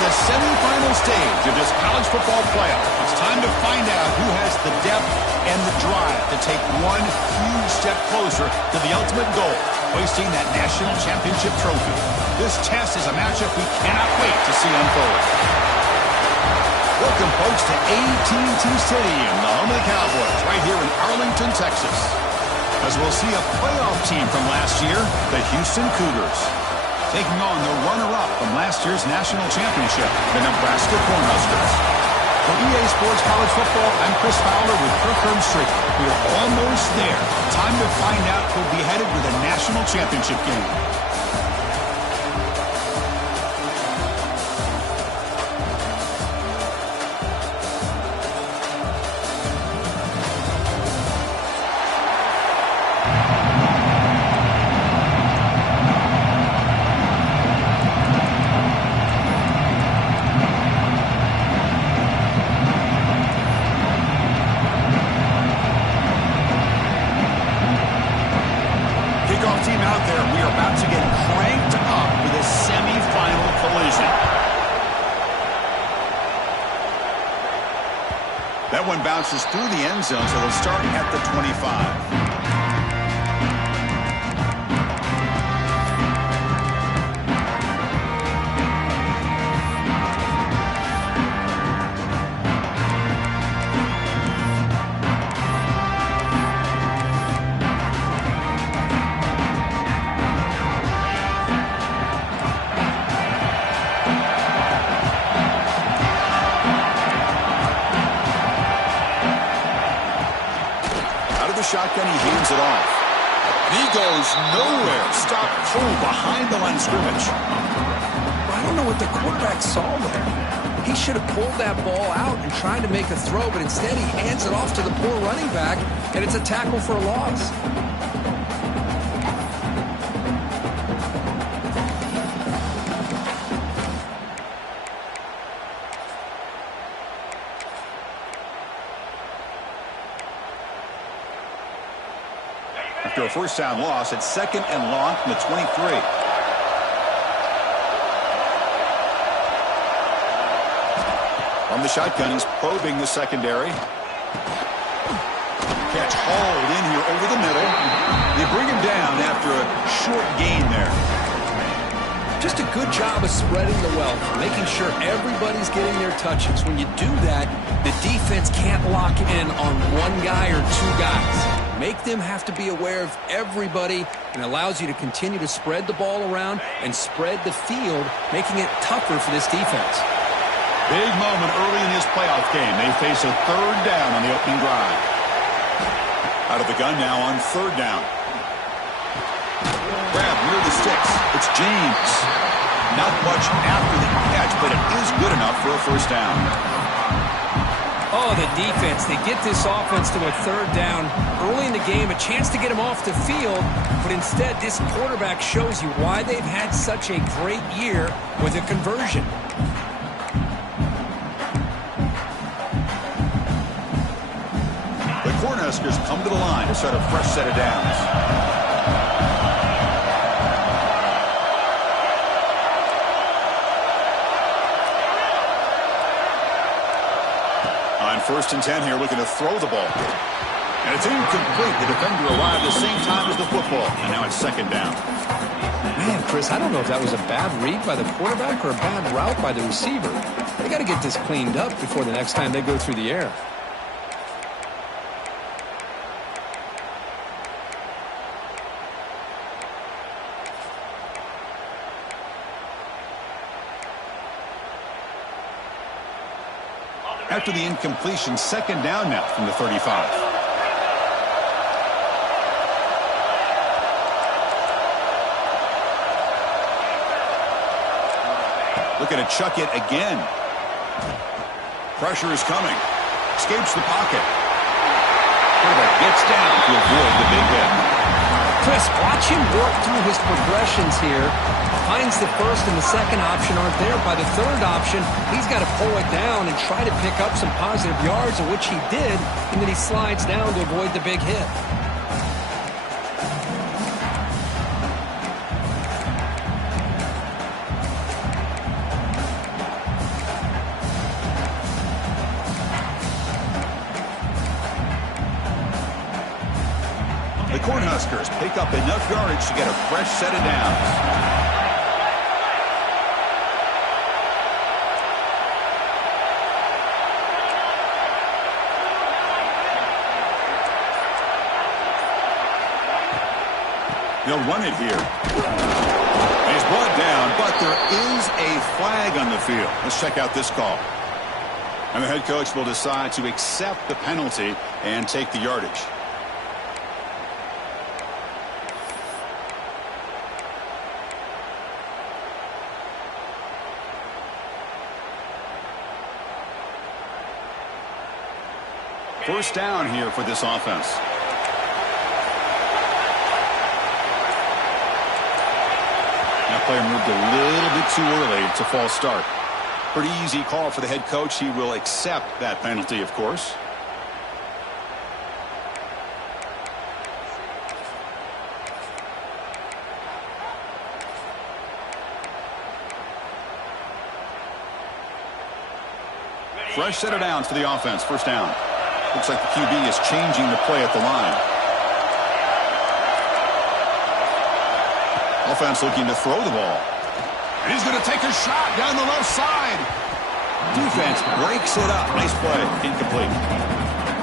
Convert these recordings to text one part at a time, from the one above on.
the semifinal stage of this college football playoff. It's time to find out who has the depth and the drive to take one huge step closer to the ultimate goal, hoisting that national championship trophy. This test is a matchup we cannot wait to see unfold. Welcome, folks, to AT&T Stadium, the home of the Cowboys, right here in Arlington, Texas. As we'll see a playoff team from last year, the Houston Cougars, taking on the runner-up from last year's national championship, the Nebraska Cornhuskers. For EA Sports College Football, I'm Chris Fowler with Kirk Herbstreit. We are almost there. Time to find out who'll be headed to the national championship game. That one bounces through the end zone, so they'll start at the 25. Shotgun, he hands it off. He goes nowhere. Stop cold behind the line of scrimmage. I don't know what the quarterback saw there. He should have pulled that ball out and tried to make a throw, but instead he hands it off to the poor running back, and it's a tackle for a loss. After a first down loss, it's second and long from the 23. From the shotgun, he's probing the secondary. Catch hauled in here over the middle. They bring him down after a short gain there. Just a good job of spreading the wealth, making sure everybody's getting their touches. When you do that, the defense can't lock in on one guy or two guys. Make them have to be aware of everybody, and allows you to continue to spread the ball around and spread the field, making it tougher for this defense. Big moment early in this playoff game. They face a third down on the opening drive. Out of the gun now on third down. Grab near the sticks. It's James. Not much after the catch, but it is good enough for a first down. Oh, the defense. They get this offense to a third down early in the game, a chance to get him off the field, but instead this quarterback shows you why they've had such a great year with a conversion. The Cornhuskers come to the line to start a fresh set of downs. First and 10 here, looking to throw the ball. And it's incomplete. The defender arrived at the same time as the football. And now it's second down. Man, Chris, I don't know if that was a bad read by the quarterback or a bad route by the receiver. They got to get this cleaned up before the next time they go through the air. After the incompletion, second down now from the 35. Looking to chuck it again. Pressure is coming. Escapes the pocket. Quarterback gets down to avoid the big hit. Chris, watch him work through his progressions here. Finds the first and the second option aren't there. By the third option, he's got to pull it down and try to pick up some positive yards, of which he did, and then he slides down to avoid the big hit. The Cornhuskers pick up enough yardage to get a fresh set of downs. They'll run it here. He's brought down, but there is a flag on the field. Let's check out this call. And the head coach will decide to accept the penalty and take the yardage. First down here for this offense. That player moved a little bit too early. It's a false start. Pretty easy call for the head coach. He will accept that penalty, of course. Fresh set of downs for the offense. First down. Looks like the QB is changing the play at the line. Offense looking to throw the ball. And he's going to take a shot down the left side. Defense breaks it up. Nice play. Incomplete.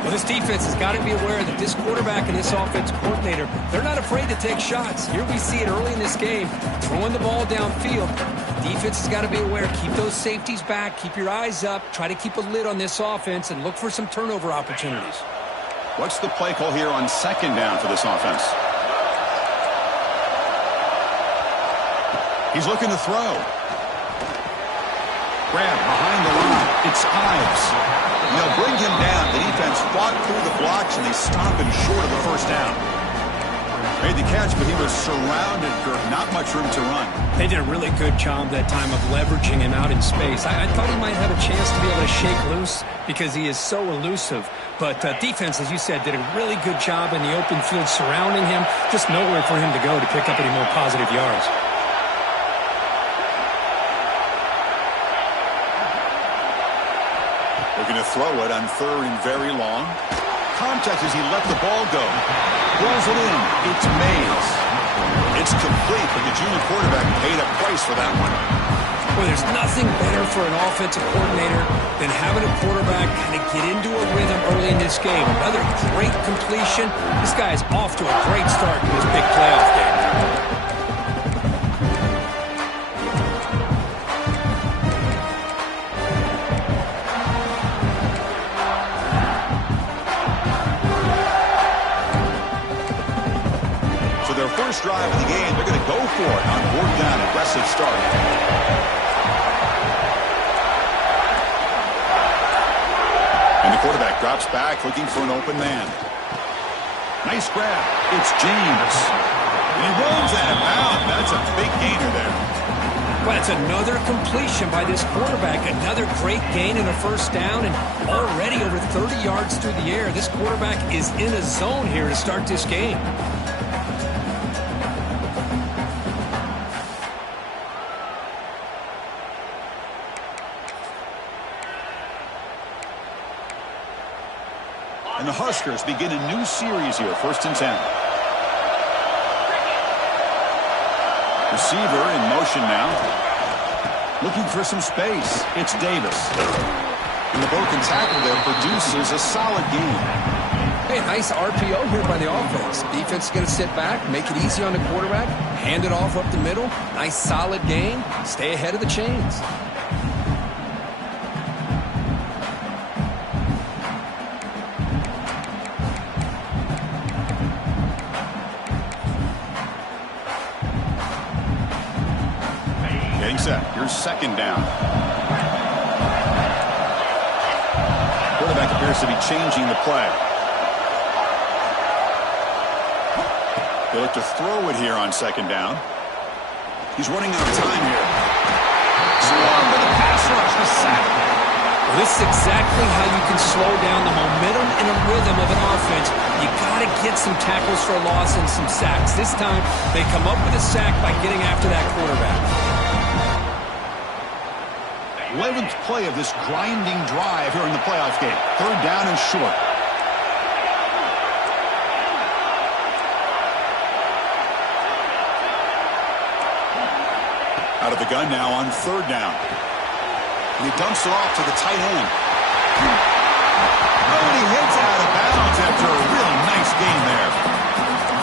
Well, this defense has got to be aware that this quarterback and this offensive coordinator, they're not afraid to take shots. Here we see it early in this game, throwing the ball downfield. Defense has got to be aware. Keep those safeties back. Keep your eyes up. Try to keep a lid on this offense and look for some turnover opportunities. What's the play call here on second down for this offense? He's looking to throw. Grab behind the line. It's Ives. They'll bring him down. The defense fought through the blocks, and they stop him short of the first down. Made the catch, but he was surrounded for not much room to run. They did a really good job that time of leveraging him out in space. I thought he might have a chance to be able to shake loose because he is so elusive. But defense, as you said, did a really good job in the open field surrounding him. Just nowhere for him to go to pick up any more positive yards. Looking to throw it on third and very long. Contact as he let the ball go. Rolls it in. It's Mays. It's complete, but the junior quarterback paid a price for that one. Well, there's nothing better for an offensive coordinator than having a quarterback kind of get into a rhythm early in this game. Another great completion. This guy is off to a great start in this big playoff game. First drive of the game, they're going to go for it on fourth down. Aggressive start. And the quarterback drops back looking for an open man. Nice grab. It's James. And he rolls out of bounds. That's a big gainer there. Well, it's another completion by this quarterback. Another great gain in a first down, and already over 30 yards through the air. This quarterback is in a zone here to start this game. And the Huskers begin a new series here, 1st and 10. Receiver in motion now. Looking for some space. It's Davis. And the broken tackle there produces a solid gain. Hey, nice RPO here by the offense. Defense is going to sit back, make it easy on the quarterback, hand it off up the middle. Nice solid gain. Stay ahead of the chains. Here's second down. Quarterback appears to be changing the play. They look to throw it here on second down. He's running out of time here. Slung to the pass rush, the sack. Well, this is exactly how you can slow down the momentum and a rhythm of an offense. You got to get some tackles for a loss and some sacks. This time, they come up with a sack by getting after that quarterback. 11th play of this grinding drive here in the playoff game. Third down and short. Out of the gun now on third down. He dumps it off to the tight end. Oh, and he heads out of bounds after a really nice gain there.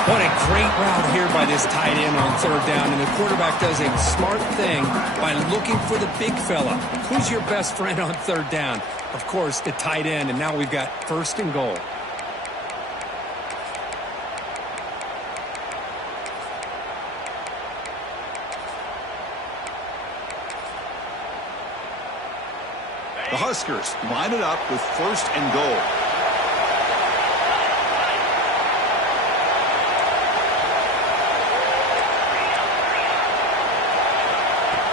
What a great route here by this tight end on third down, and the quarterback does a smart thing by looking for the big fella. Who's your best friend on third down? Of course, the tight end, and now we've got first and goal. The Huskers line it up with first and goal.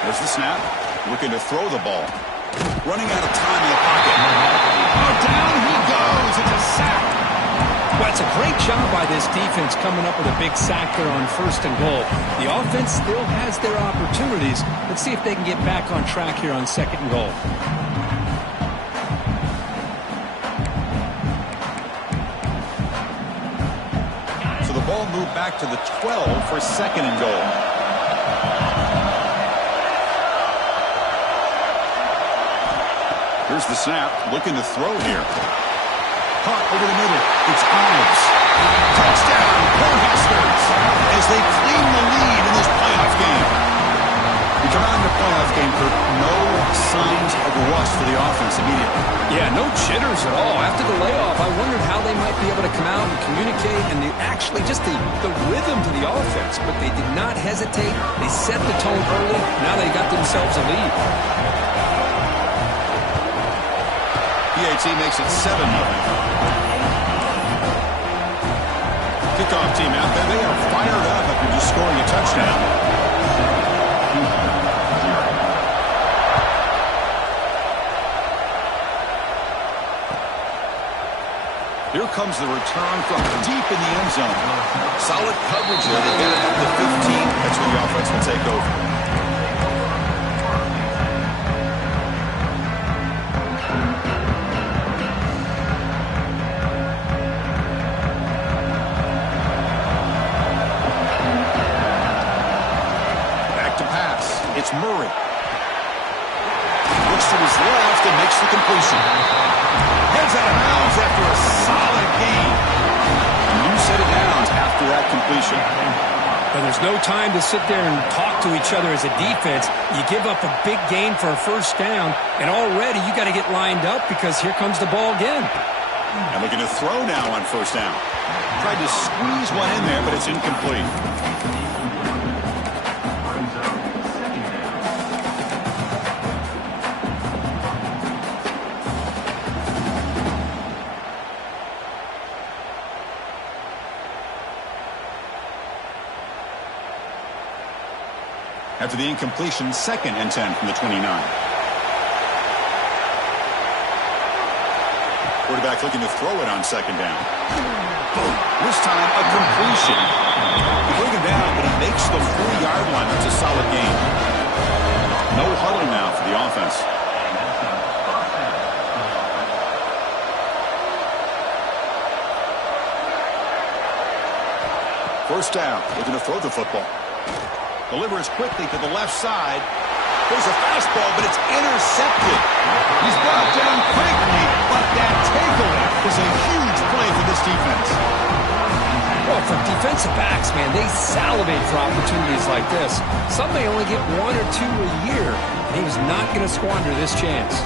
There's the snap. Looking to throw the ball. Running out of time in the pocket. Oh, down he goes. It's a sack. Well, it's a great job by this defense coming up with a big sack there on first and goal. The offense still has their opportunities. Let's see if they can get back on track here on second and goal. So the ball moved back to the 12 for second and goal. Here's the snap, looking to throw here. Caught over the middle. It's Ives. Touchdown, Cornhuskers, as they claim the lead in this playoff game. We come out in the playoff game, Kirk. No signs of rust for the offense immediately. Yeah, no jitters at all. After the layoff, I wondered how they might be able to come out and communicate, and actually just the rhythm to the offense. But they did not hesitate. They set the tone early. Now they got themselves a lead. PAT makes it 7-0. Kickoff team out there. They are fired up after just scoring a touchdown. Here comes the return from deep in the end zone. Solid coverage there. They get it up to 15. That's where the offense will take over. It's Murray. Looks to his left and makes the completion. Heads out of bounds after a solid gain. New set of downs after that completion. But there's no time to sit there and talk to each other as a defense. You give up a big gain for a first down, and already you got to get lined up because here comes the ball again. And looking to throw now on first down. Tried to squeeze one in there, but it's incomplete. After the incompletion, 2nd and 10 from the 29. Quarterback looking to throw it on second down. Boom. This time, a completion. He took him down, but he makes the 4-yard line. That's a solid gain. No huddle now for the offense. First down, looking to throw the football. Delivers quickly to the left side. There's a fastball, but it's intercepted. He's brought down quickly, but that takeaway is a huge play for this defense. Well, for defensive backs, man, they salivate for opportunities like this. Some may only get 1 or 2 a year, and he was not going to squander this chance.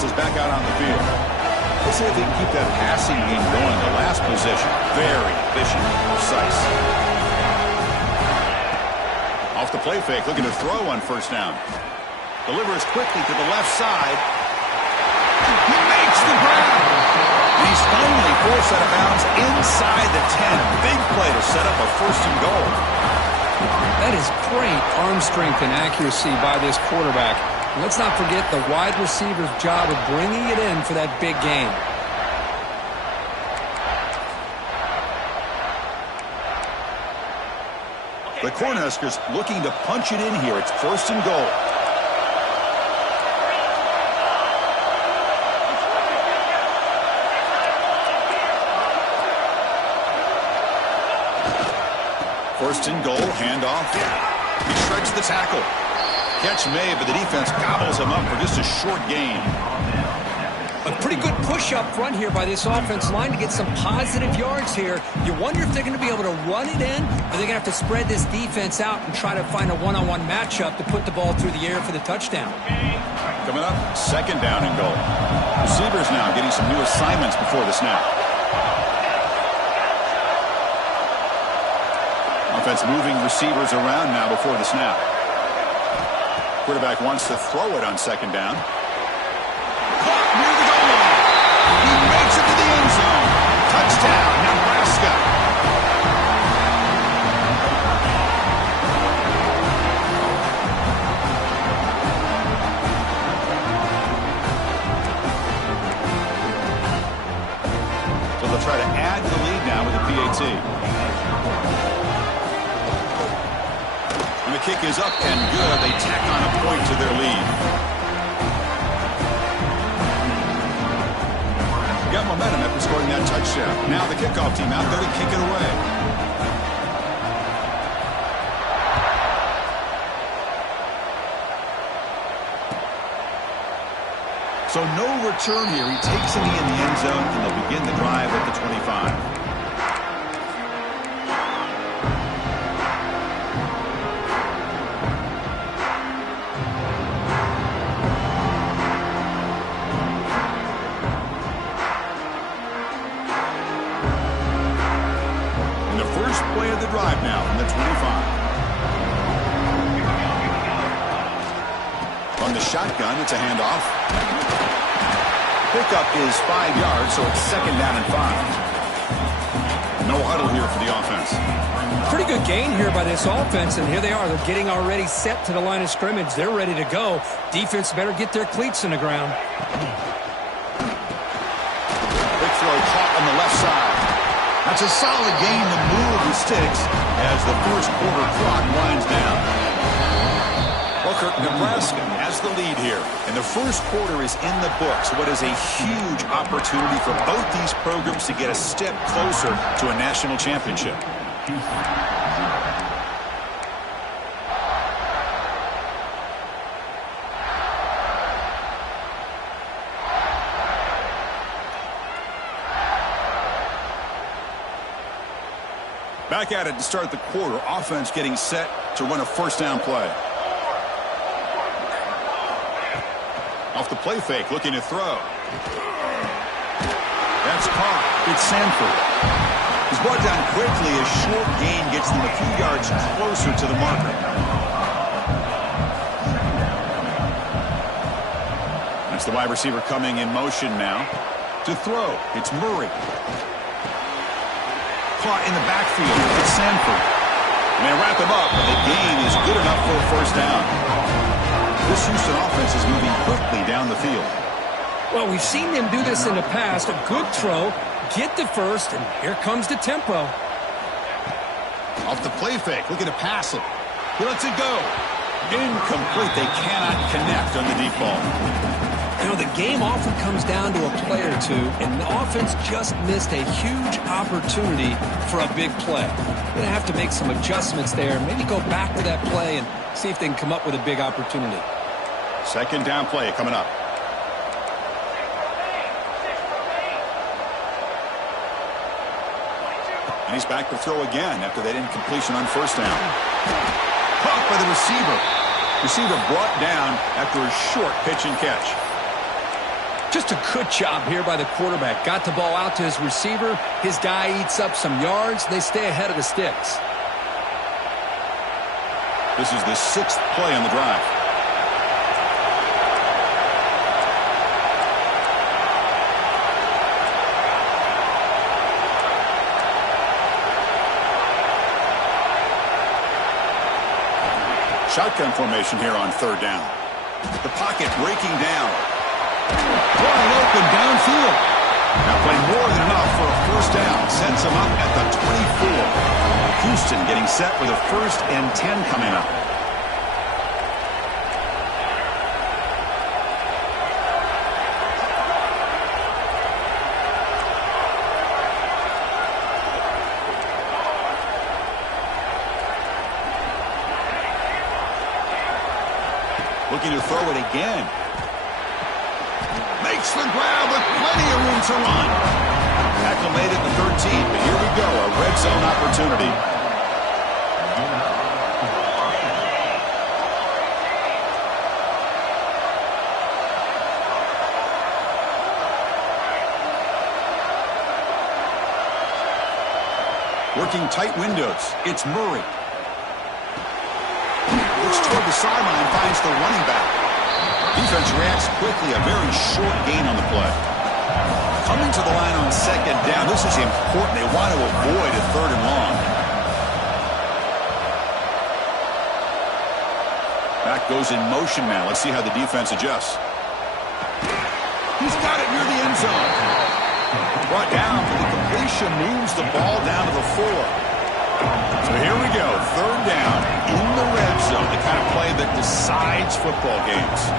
Is back out on the field. Let's see if they can keep that passing game going. The last possession, very efficient, precise. Off the play fake, looking to throw on first down. Delivers quickly to the left side. He makes the grab. He's finally forced out of bounds inside the 10. Big play to set up a first and goal. That is great arm strength and accuracy by this quarterback. Let's not forget the wide receiver's job of bringing it in for that big gain. The Cornhuskers looking to punch it in here. It's first and goal. First and goal, handoff. He shreds the tackle. Catch made, but the defense gobbles him up for just a short gain. A pretty good push up front here by this offense line to get some positive yards here. You wonder if they're going to be able to run it in, or they're going to have to spread this defense out and try to find a one-on-one matchup to put the ball through the air for the touchdown. Coming up, second down and goal. Receivers now getting some new assignments before the snap. Offense moving receivers around now before the snap. Quarterback wants to throw it on second down. Caught near the goal line. He makes it to the end zone. Touchdown, Nebraska. So they'll try to add to the lead now with the PAT. And the kick is up and good. They tack on a point to their lead. Got momentum after scoring that touchdown. Now the kickoff team out there to kick it away. So no return here. He takes it in the end zone, and they'll begin the drive at the 25. Play of the drive now from the 25. From the shotgun, it's a handoff. Pickup is 5 yards, so it's second down and 5. No huddle here for the offense. Pretty good gain here by this offense, and here they are. They're getting already set to the line of scrimmage. They're ready to go. Defense better get their cleats in the ground. Big throw caught on the left side. That's a solid gain to move the sticks as the first quarter clock winds down. Well, Kirk, Nebraska has the lead here, and the first quarter is in the books. What is a huge opportunity for both these programs to get a step closer to a national championship. Back at it to start the quarter. Offense getting set to run a first down play. Off the play fake, looking to throw. That's caught. It's Sanford. He's brought down quickly. A short gain gets them a few yards closer to the marker. That's the wide receiver coming in motion now. To throw, it's Murray. Caught in the backfield. It's Sanford. And they wrap him up, but the gain is good enough for a first down. This Houston offense is moving quickly down the field. Well, we've seen them do this in the past. A good throw, get the first, and here comes the tempo. Off the play fake, looking to pass it. He lets it go. Incomplete. They cannot connect on the deep ball. You know, the game often comes down to a play or two, and the offense just missed a huge opportunity for a big play. They're going to have to make some adjustments there, maybe go back to that play and see if they can come up with a big opportunity. Second down play coming up. And he's back to throw again after that incompletion on first down. Caught by the receiver. Receiver brought down after a short pitch and catch. Just a good job here by the quarterback. Got the ball out to his receiver. His guy eats up some yards. They stay ahead of the sticks. This is the 6th play on the drive. Shotgun formation here on third down. The pocket breaking down. Wide open downfield. Now playing more than enough for a first down. Sends them up at the 24. Houston getting set with a 1st and 10 coming up. Looking to throw it again. Makes the grab with plenty of room to run. Tackle made at the 13, but here we go, a red zone opportunity. Working tight windows. It's Murray. Looks toward the sideline, finds the running back. Defense reacts quickly, a very short gain on the play. Coming to the line on second down. This is important. They want to avoid a third and long. Back goes in motion now. Let's see how the defense adjusts. He's got it near the end zone. Brought down for the completion, moves the ball down to the 4. So here we go, third down in the red zone, the kind of play that decides football games.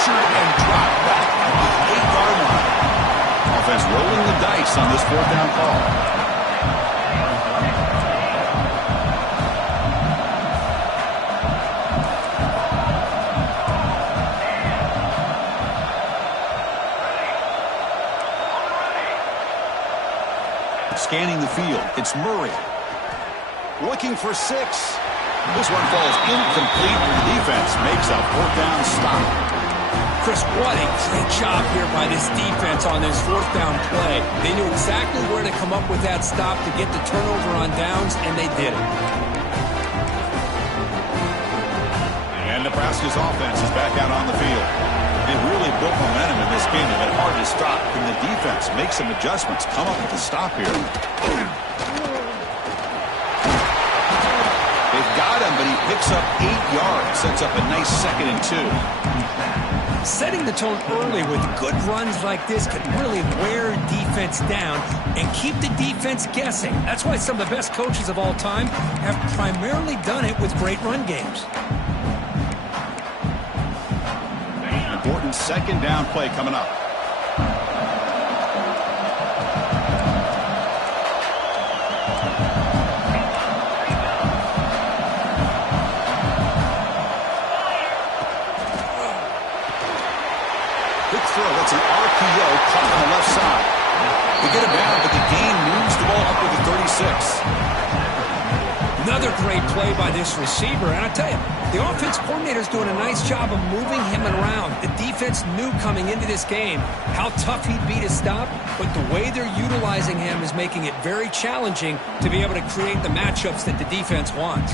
And drop back at the 8-yard line. Offense rolling the dice on this fourth down call. Scanning the field, it's Murray. Looking for 6. This one falls incomplete, and the defense makes a fourth down stop. Chris, what a great job here by this defense on this fourth down play. They knew exactly where to come up with that stop to get the turnover on downs, and they did it. And Nebraska's offense is back out on the field. They really built momentum in this game. They've been hard to stop. Can the defense make some adjustments? Come up with a stop here. They've got him, but he picks up 8 yards. Sets up a nice 2nd and 2. Setting the tone early with good runs like this can really wear defense down and keep the defense guessing. That's why some of the best coaches of all time have primarily done it with great run games. Important second down play coming up. It's an RPO caught on the left side. They get him down, but the gain moves the ball up to the 36. Another great play by this receiver. And I tell you, the offense coordinator's doing a nice job of moving him around. The defense knew coming into this game how tough he'd be to stop, but the way they're utilizing him is making it very challenging to be able to create the matchups that the defense wants.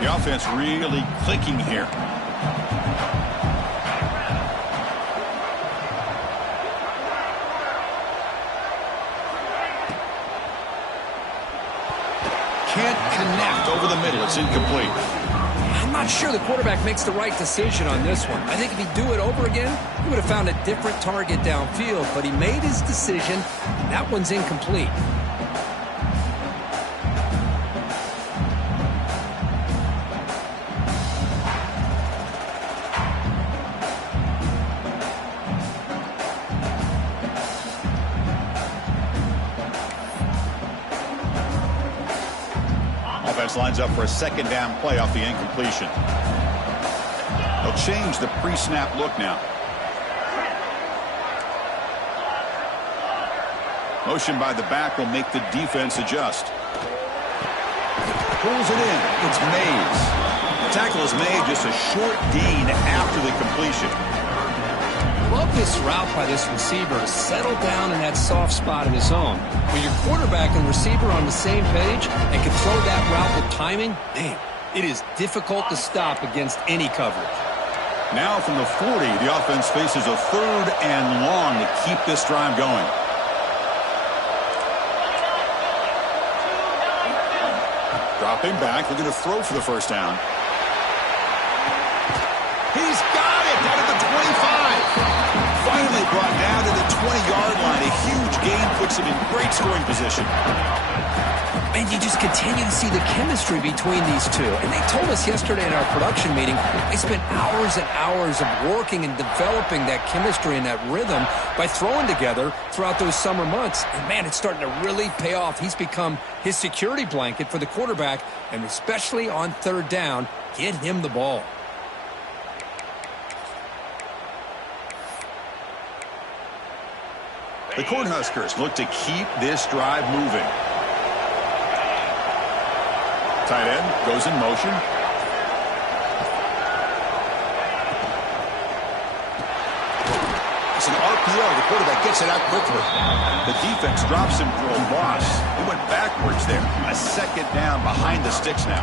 The offense really clicking here. Can't connect over the middle. It's incomplete. I'm not sure the quarterback makes the right decision on this one. I think if he'd do it over again, he would have found a different target downfield, but he made his decision. That one's incomplete. Lines up for a second down play off the incompletion. They'll change the pre-snap look now. Motion by the back will make the defense adjust. Pulls it in. It's Mays. The tackle is made, just a short gain after the completion. Love this route by this receiver to settle down in that soft spot in his zone. When your quarterback and receiver are on the same page and can throw that route with timing, man, it is difficult to stop against any coverage. Now from the 40, the offense faces a third and long to keep this drive going. Dropping back, looking to throw for the first down. He's got it down at the 25. Finally brought down to the 20-yard line. A huge gain puts him in great scoring position. And you just continue to see the chemistry between these two. And they told us yesterday in our production meeting, they spent hours and hours of working and developing that chemistry and that rhythm by throwing together throughout those summer months. And, man, it's starting to really pay off. He's become his security blanket for the quarterback, and especially on third down, get him the ball. The Cornhuskers look to keep this drive moving. Tight end goes in motion. It's an RPO. The quarterback gets it out quickly. The defense drops him for a loss. He went backwards there. A second down behind the sticks now.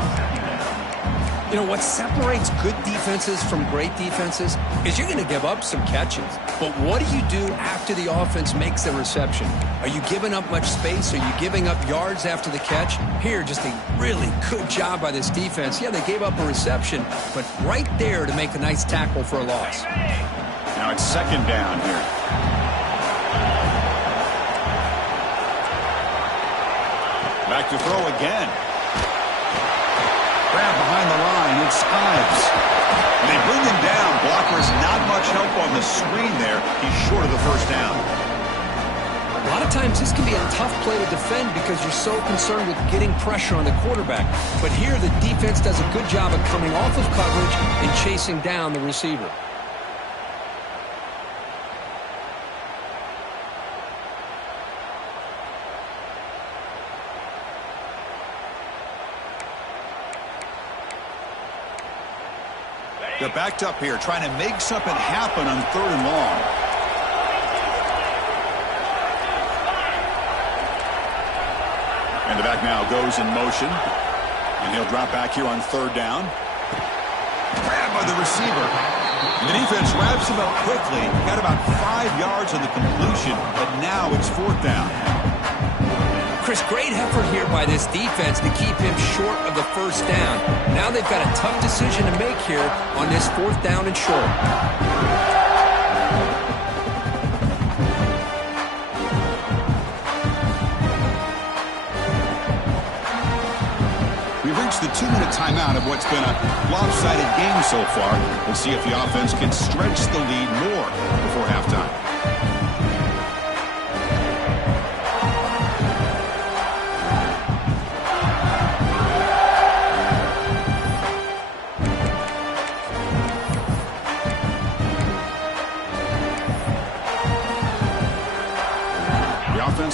You know, what separates good defenses from great defenses is you're going to give up some catches. But what do you do after the offense makes the reception? Are you giving up much space? Are you giving up yards after the catch? Here, just a really good job by this defense. Yeah, they gave up a reception, but right there to make a nice tackle for a loss. Now it's second down here. Back to throw again. Grab behind the line. It's Ives. And they bring him down. Blocker's not much help on the screen there. He's short of the first down. A lot of times this can be a tough play to defend because you're so concerned with getting pressure on the quarterback. But here the defense does a good job of coming off of coverage and chasing down the receiver. They're backed up here, trying to make something happen on third and long. And the back now goes in motion. And he'll drop back here on third down. Grabbed by the receiver. And the defense wraps him up quickly. Got about 5 yards on the completion, but now it's fourth down. Chris, great effort here by this defense to keep him short of the first down. Now they've got a tough decision to make here on this fourth down and short. We've reached the 2-minute timeout of what's been a lopsided game so far. We'll see if the offense can stretch the lead more before halftime.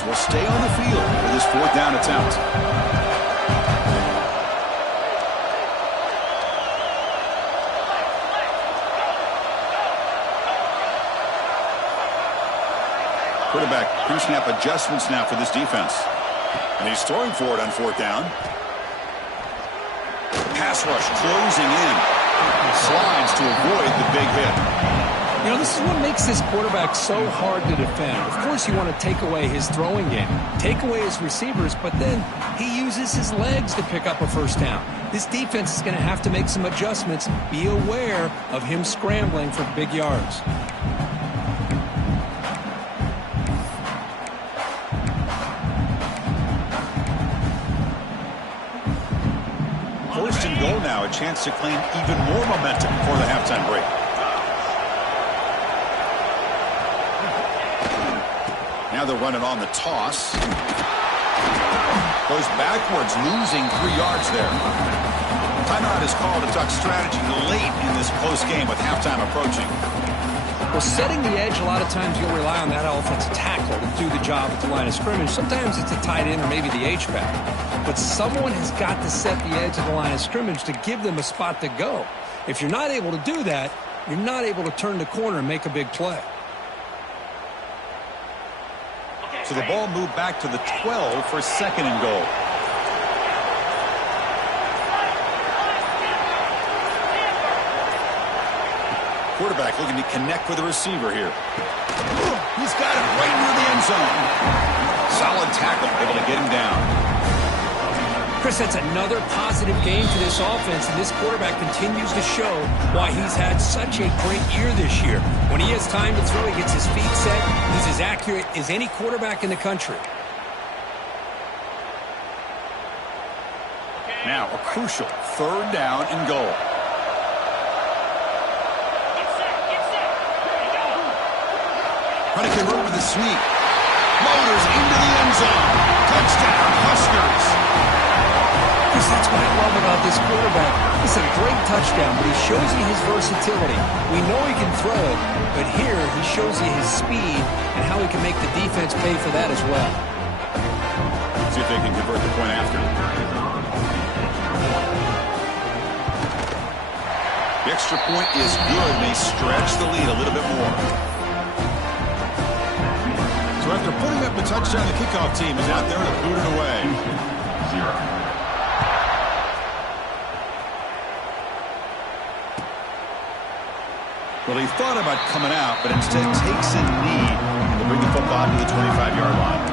Will stay on the field with his fourth down attempt. Quarterback pre-snap adjustments now for this defense. And he's throwing for it on fourth down. Pass rush closing in. Slides to avoid the big hit. You know, this is what makes this quarterback so hard to defend. Of course, you want to take away his throwing game, take away his receivers, but then he uses his legs to pick up a first down. This defense is going to have to make some adjustments. Be aware of him scrambling for big yards. First and goal now, a chance to claim even more momentum before the halftime break. Now they're running on the toss. Goes backwards, losing 3 yards there. Timeout is called to talk strategy late in this close game with halftime approaching. Well, setting the edge, a lot of times you'll rely on that offensive tackle to do the job at the line of scrimmage. Sometimes it's a tight end or maybe the H-back. But someone has got to set the edge of the line of scrimmage to give them a spot to go. If you're not able to do that, you're not able to turn the corner and make a big play. So the ball moved back to the 12 for second and goal. Quarterback looking to connect with the receiver here. He's got it right near the end zone. Solid tackle, able to get him down. Chris, that's another positive game for this offense, and this quarterback continues to show why he's had such a great year this year. When he has time to throw, he gets his feet set. He's as accurate as any quarterback in the country. Now a crucial 3rd down and goal. Trying to convert with a sweep. Motors into the end zone. Touchdown, Huskers. That's what I love about this quarterback. It's a great touchdown, but he shows you his versatility. We know he can throw it, but here he shows you his speed and how he can make the defense pay for that as well. See if they can convert the point after. The extra point is good, and they stretch the lead a little bit more. So after putting up the touchdown, the kickoff team is out there to boot it away. 0. Well, he thought about coming out, but instead takes a knee and to bring the football to the 25-yard line.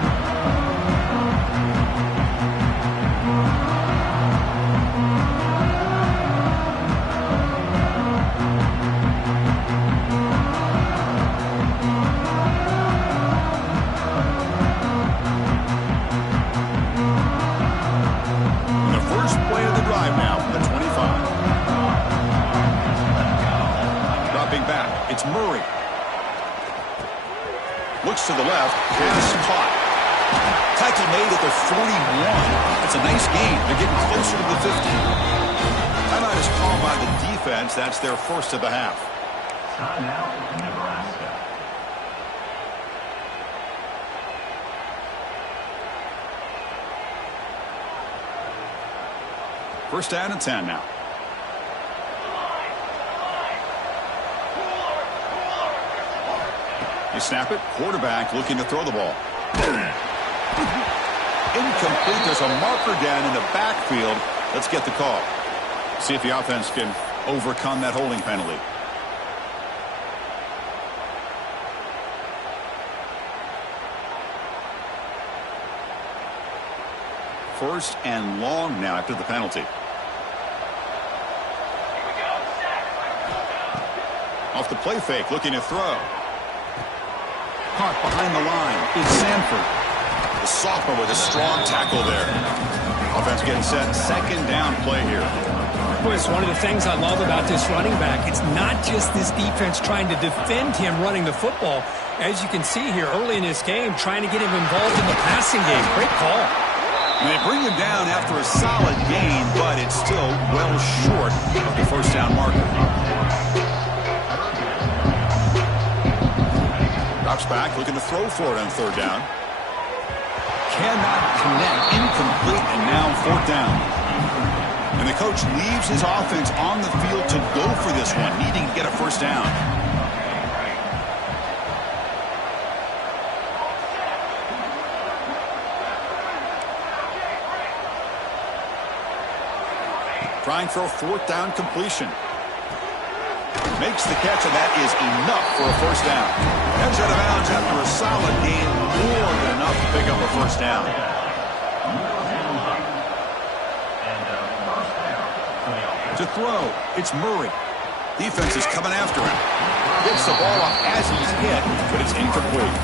It's Murray. Looks to the left. Pass caught. Tackle made at the 41. That's a nice gain. They're getting closer to the 50. Timeout is called by the defense. That's their first of the half. Timeout, Nebraska. First down and 10 now. You snap it. Quarterback looking to throw the ball. Incomplete. There's a marker down in the backfield. Let's get the call. See if the offense can overcome that holding penalty. First and long now after the penalty. Off the play fake, looking to throw. Caught behind the line. It's Sanford. The sophomore with a strong tackle there. Offense getting set. Second down play here. Boy, it's one of the things I love about this running back. It's not just this defense trying to defend him running the football. As you can see here early in this game, trying to get him involved in the passing game. Great call. And they bring him down after a solid gain, but it's still well short of the first down marker. Drops back, looking to throw for it on 3rd down. Cannot connect, incomplete, and now 4th down. And the coach leaves his offense on the field to go for this one, needing to get a first down. Trying for a 4th down completion. Makes the catch, and that is enough for a first down. Heads out of bounds after a solid gain, more than enough to pick up a first down. To throw, it's Murray. Defense is coming after him. Gets the ball off as he's hit, but it's incomplete.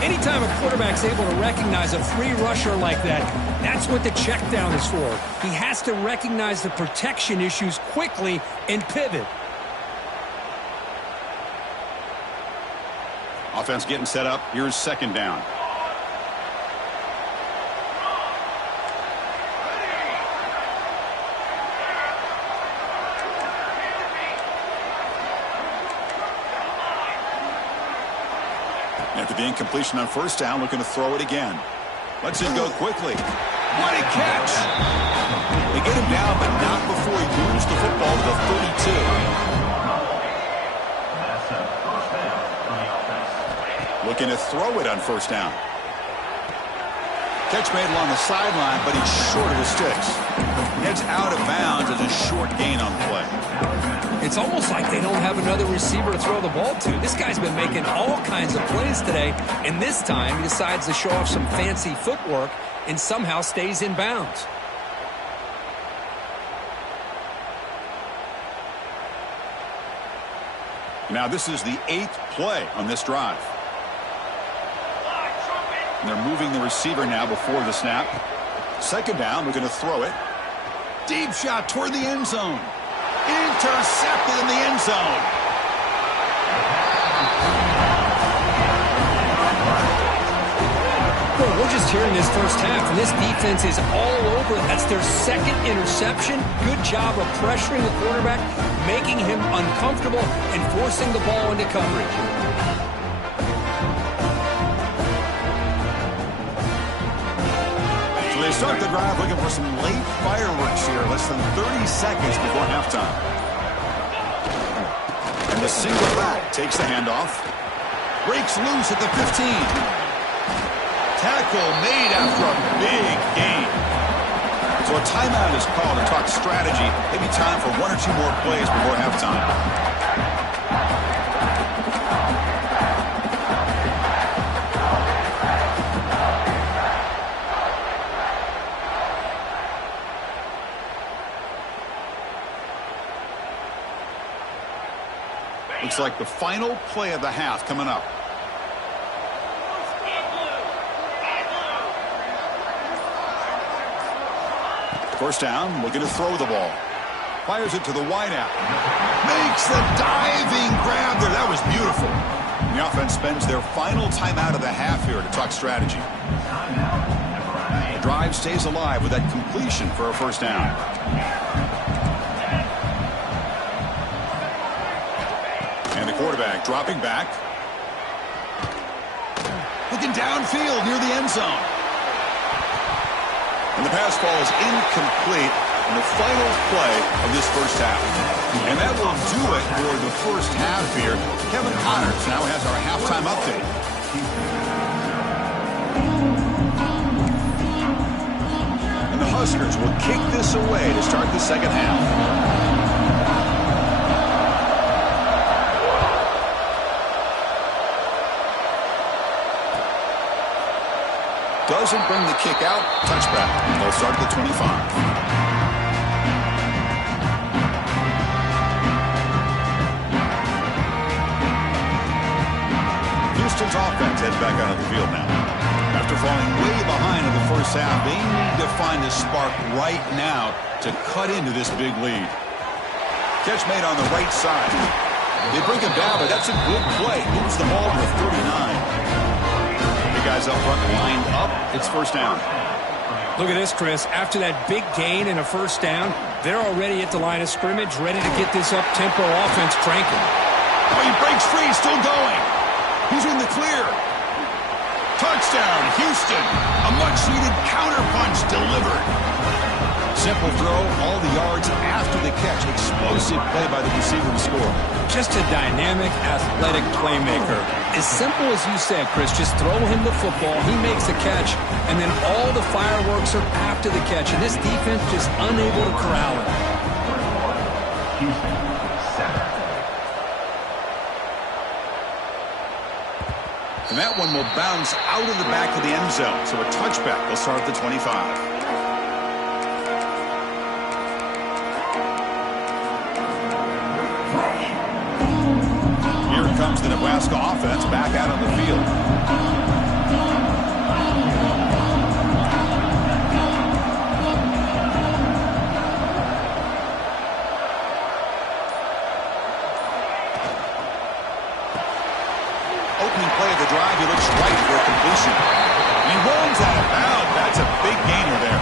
Anytime a quarterback's able to recognize a free rusher like that, that's what the check down is for. He has to recognize the protection issues quickly and pivot. Offense getting set up. Here's 2nd down. After the incompletion on 1st down, looking to throw it again. Lets it go quickly. What a catch! They get him down, but not before he moves the football to the 32. Looking to throw it on 1st down. Catch made along the sideline, but he's short of the sticks. Heads out of bounds as a short gain on the play. It's almost like they don't have another receiver to throw the ball to. This guy's been making all kinds of plays today, and this time he decides to show off some fancy footwork and somehow stays in bounds. Now this is the 8th play on this drive. And they're moving the receiver now before the snap. 2nd down, we're going to throw it. Deep shot toward the end zone. Intercepted in the end zone. Well, we're just here in this first half, and this defense is all over. That's their second interception. Good job of pressuring the quarterback, making him uncomfortable, and forcing the ball into coverage. So they start the drive looking for some late fireworks here, less than 30 seconds before halftime. And the single back takes the handoff. Breaks loose at the 15. Tackle made after a big gain. So a timeout is called to talk strategy. Maybe time for one or two more plays before halftime. Looks like the final play of the half coming up. First down, looking to throw the ball. Fires it to the wideout. Makes the diving grab there. That was beautiful. The offense spends their final timeout of the half here to talk strategy. The drive stays alive with that completion for a first down. And the quarterback dropping back. Looking downfield near the end zone. And the pass ball is incomplete in the final play of this first half. And that will do it for the first half here. Kevin Connors now has our halftime update. And the Huskers will kick this away to start the second half. Doesn't bring the kick out. Touchback. They'll start at the 25. Houston's offense heads back out of the field now. After falling way behind in the first half, they need to find a spark right now to cut into this big lead. Catch made on the right side. They bring him down, but that's a good play. Moves the ball to the 39. Guys up front lined up. It's first down. Look at this, Chris. After that big gain and a first down, they're already at the line of scrimmage, ready to get this up-tempo offense cranking. Oh, he breaks free. Still going. He's in the clear. Touchdown, Houston. A much-needed counterpunch delivered. Simple throw, all the yards after the catch. Explosive play by the receiver to score. Just a dynamic, athletic playmaker. As simple as you said, Chris, just throw him the football, he makes a catch, and then all the fireworks are after the catch, and this defense just unable to corral him. Houston, 7. And that one will bounce out of the back of the end zone. So a touchback. They'll start at the 25. Comes the Nebraska offense back out on the field. Opening play of the drive, he looks right for a completion. He runs out of bounds. That's a big gainer there.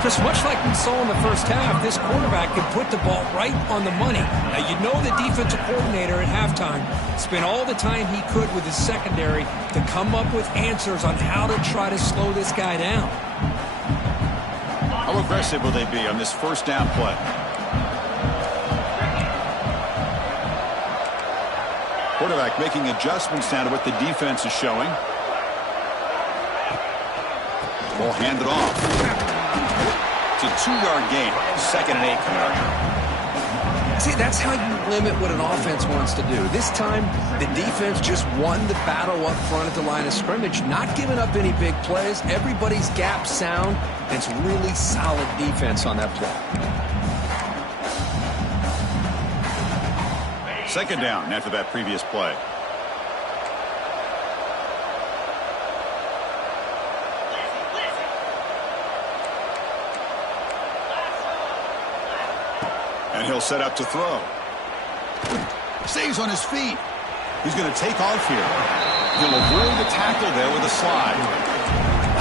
Chris, much like we saw in the first half, this quarterback can put the ball right on the money. Now, you know the defensive coordinator at halftime spent all the time he could with his secondary to come up with answers on how to try to slow this guy down. How aggressive will they be on this first down play? Quarterback making adjustments now to what the defense is showing. Ball handed off. It's a 2-yard gain. 2nd and 8 coming up. See, that's how you limit what an offense wants to do. This time, the defense just won the battle up front at the line of scrimmage, not giving up any big plays. Everybody's gap sound. It's really solid defense on that play. 2nd down after that previous play. And he'll set up to throw. Stays on his feet. He's going to take off here. He'll avoid the tackle there with a slide.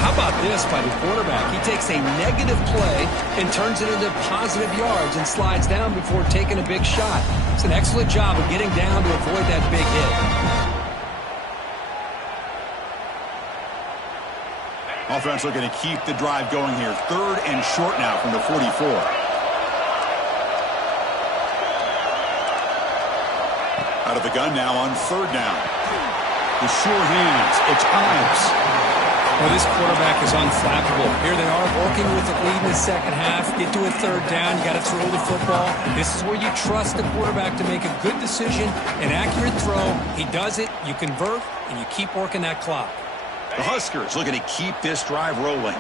How about this by the quarterback? He takes a negative play and turns it into positive yards and slides down before taking a big shot. It's an excellent job of getting down to avoid that big hit. Offense looking to keep the drive going here. 3rd and short now from the 44. Out of the gun now on 3rd down. The sure hands. It's Ives. Well, this quarterback is unflappable. Here they are working with the lead in the second half. Get to a 3rd down. You got to throw the football. This is where you trust the quarterback to make a good decision, an accurate throw. He does it. You convert, and you keep working that clock. The Huskers looking to keep this drive rolling.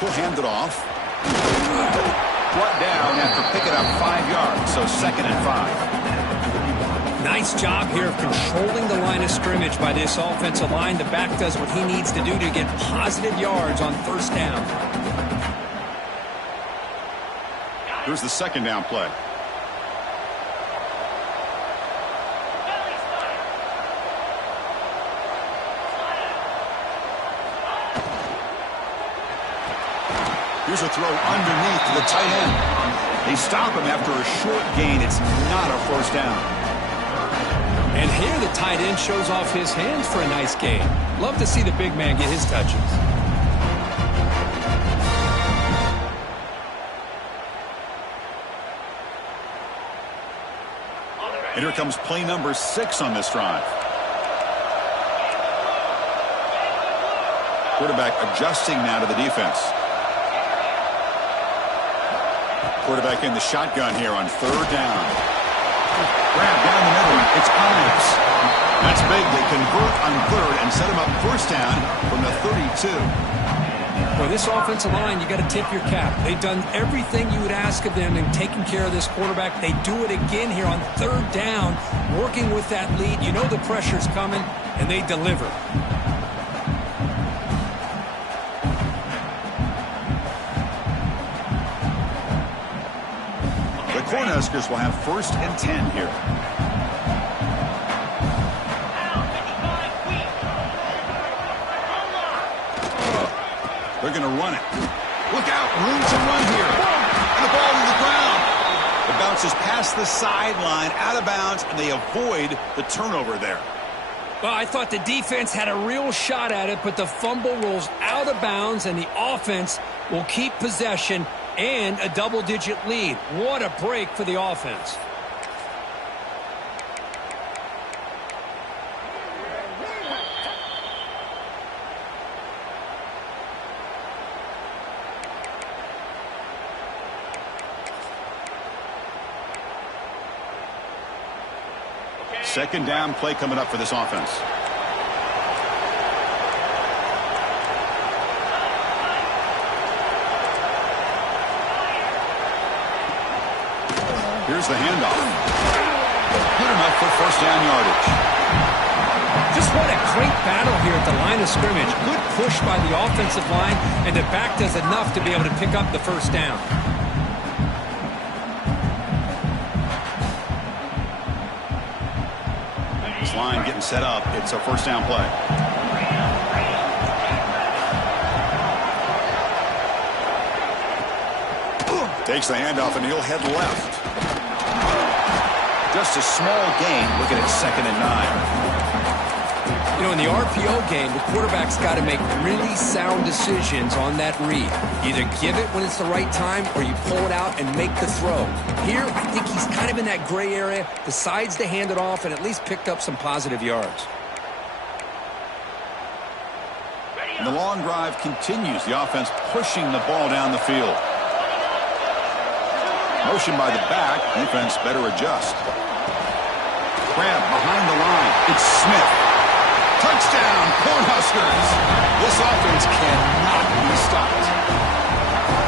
He'll hand it off. Brought down after picking up 5 yards, so 2nd and 5. Nice job here of controlling the line of scrimmage by this offensive line. The back does what he needs to do to get positive yards on 1st down. Here's the 2nd down play. Here's a throw underneath to the tight end. They stop him after a short gain. It's not a 1st down. And here the tight end shows off his hands for a nice gain. Love to see the big man get his touches. And here comes play number 6 on this drive. Quarterback adjusting now to the defense. Quarterback in the shotgun here on 3rd down. Grab down the middle. It's Ives. That's big. They convert on 3rd and set him up 1st down from the 32. For this offensive line, you got to tip your cap. They've done everything you would ask of them in taking care of this quarterback. They do it again here on 3rd down, working with that lead. You know the pressure's coming, and they deliver. The Cornhuskers will have 1st and 10 here. They're going to run it. Look out. Room to run here. And the ball to the ground. It bounces past the sideline, out of bounds, and they avoid the turnover there. Well, I thought the defense had a real shot at it, but the fumble rolls out of bounds, and the offense will keep possession and a double-digit lead. What a break for the offense. Second down play coming up for this offense. Here's the handoff. Good enough for 1st down yardage. Just what a great battle here at the line of scrimmage. Good push by the offensive line, and the back does enough to be able to pick up the 1st down. This line getting set up. It's a 1st down play. Takes the handoff, and he'll head left. Just a small gain, looking at 2nd and 9. You know, in the RPO game, the quarterback's got to make really sound decisions on that read. Either give it when it's the right time, or you pull it out and make the throw. Here, I think he's kind of in that gray area, decides to hand it off and at least picked up some positive yards. And the long drive continues. The offense pushing the ball down the field. Motion by the back. Defense better adjust. Grab behind the line. It's Smith. Touchdown, Cornhuskers. This offense cannot be stopped.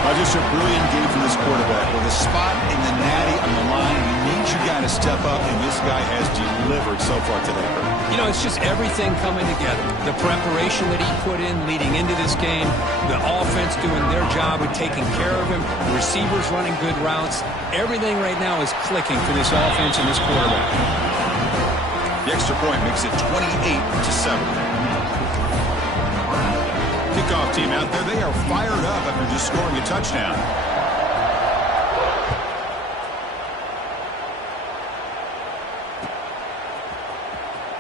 A Just a brilliant game from this quarterback. With a spot in the natty on the line, you need your guy to step up, and this guy has delivered so far today. You know, it's just everything coming together. The preparation that he put in leading into this game, the offense doing their job of taking care of him, the receivers running good routes. Everything right now is clicking for this offense and this quarterback. The extra point makes it 28-7. Kickoff team out there, they are fired up after just scoring a touchdown.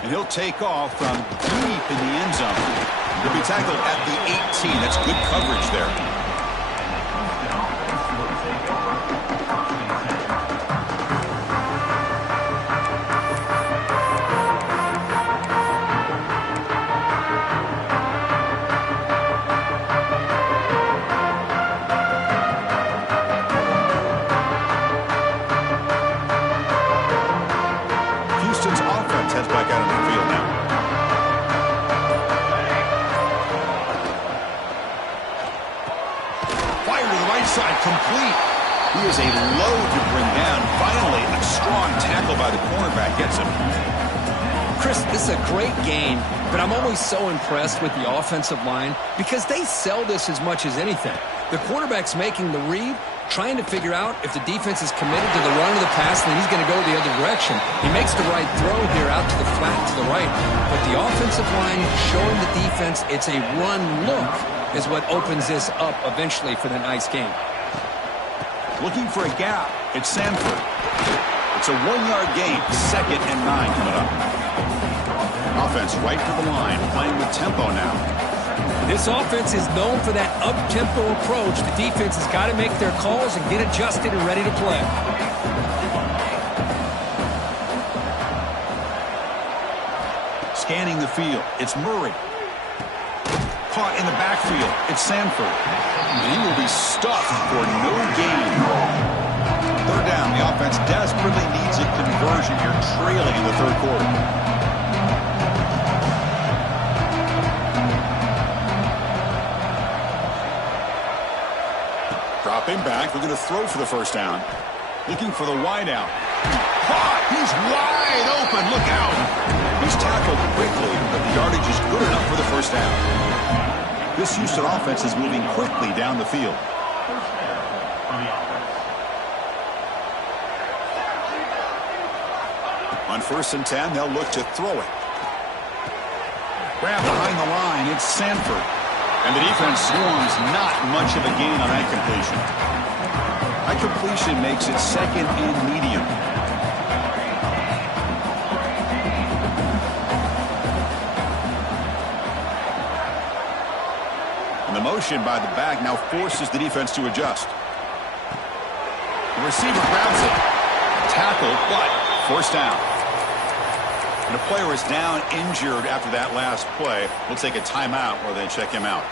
And he'll take off from deep in the end zone. He'll be tackled at the 18. That's good coverage there. Complete. He is a load to bring down. Finally, a strong tackle by the cornerback gets him. Chris, this is a great game, but I'm always so impressed with the offensive line because they sell this as much as anything. The quarterback's making the read, trying to figure out if the defense is committed to the run or the pass, and then he's going to go the other direction. He makes the right throw here out to the flat to the right, but the offensive line showing the defense it's a run look is what opens this up eventually for the nice game. Looking for a gap. It's Sanford. It's a 1-yard gain. 2nd and 9 coming up. Offense right to the line, playing with tempo now. This offense is known for that up-tempo approach. The defense has got to make their calls and get adjusted and ready to play. Scanning the field. It's Murray. Caught in the backfield. It's Sanford. And he will be stuffed for no gain. 3rd down. The offense desperately needs a conversion here, trailing in the 3rd quarter. Dropping back. We're going to throw for the 1st down. Looking for the wideout. Caught. He's wide open. Look out. He's tackled quickly, but the yardage is good enough for the 1st down. This Houston offense is moving quickly down the field. On 1st and 10, they'll look to throw it. Grab behind the line, it's Sanford. And the defense swarms, not much of a gain on that completion. That completion makes it 2nd and medium. The motion by the back now forces the defense to adjust. The receiver grabs it. Tackle, but 1st down. And the player is down injured after that last play. We'll take a timeout while they check him out.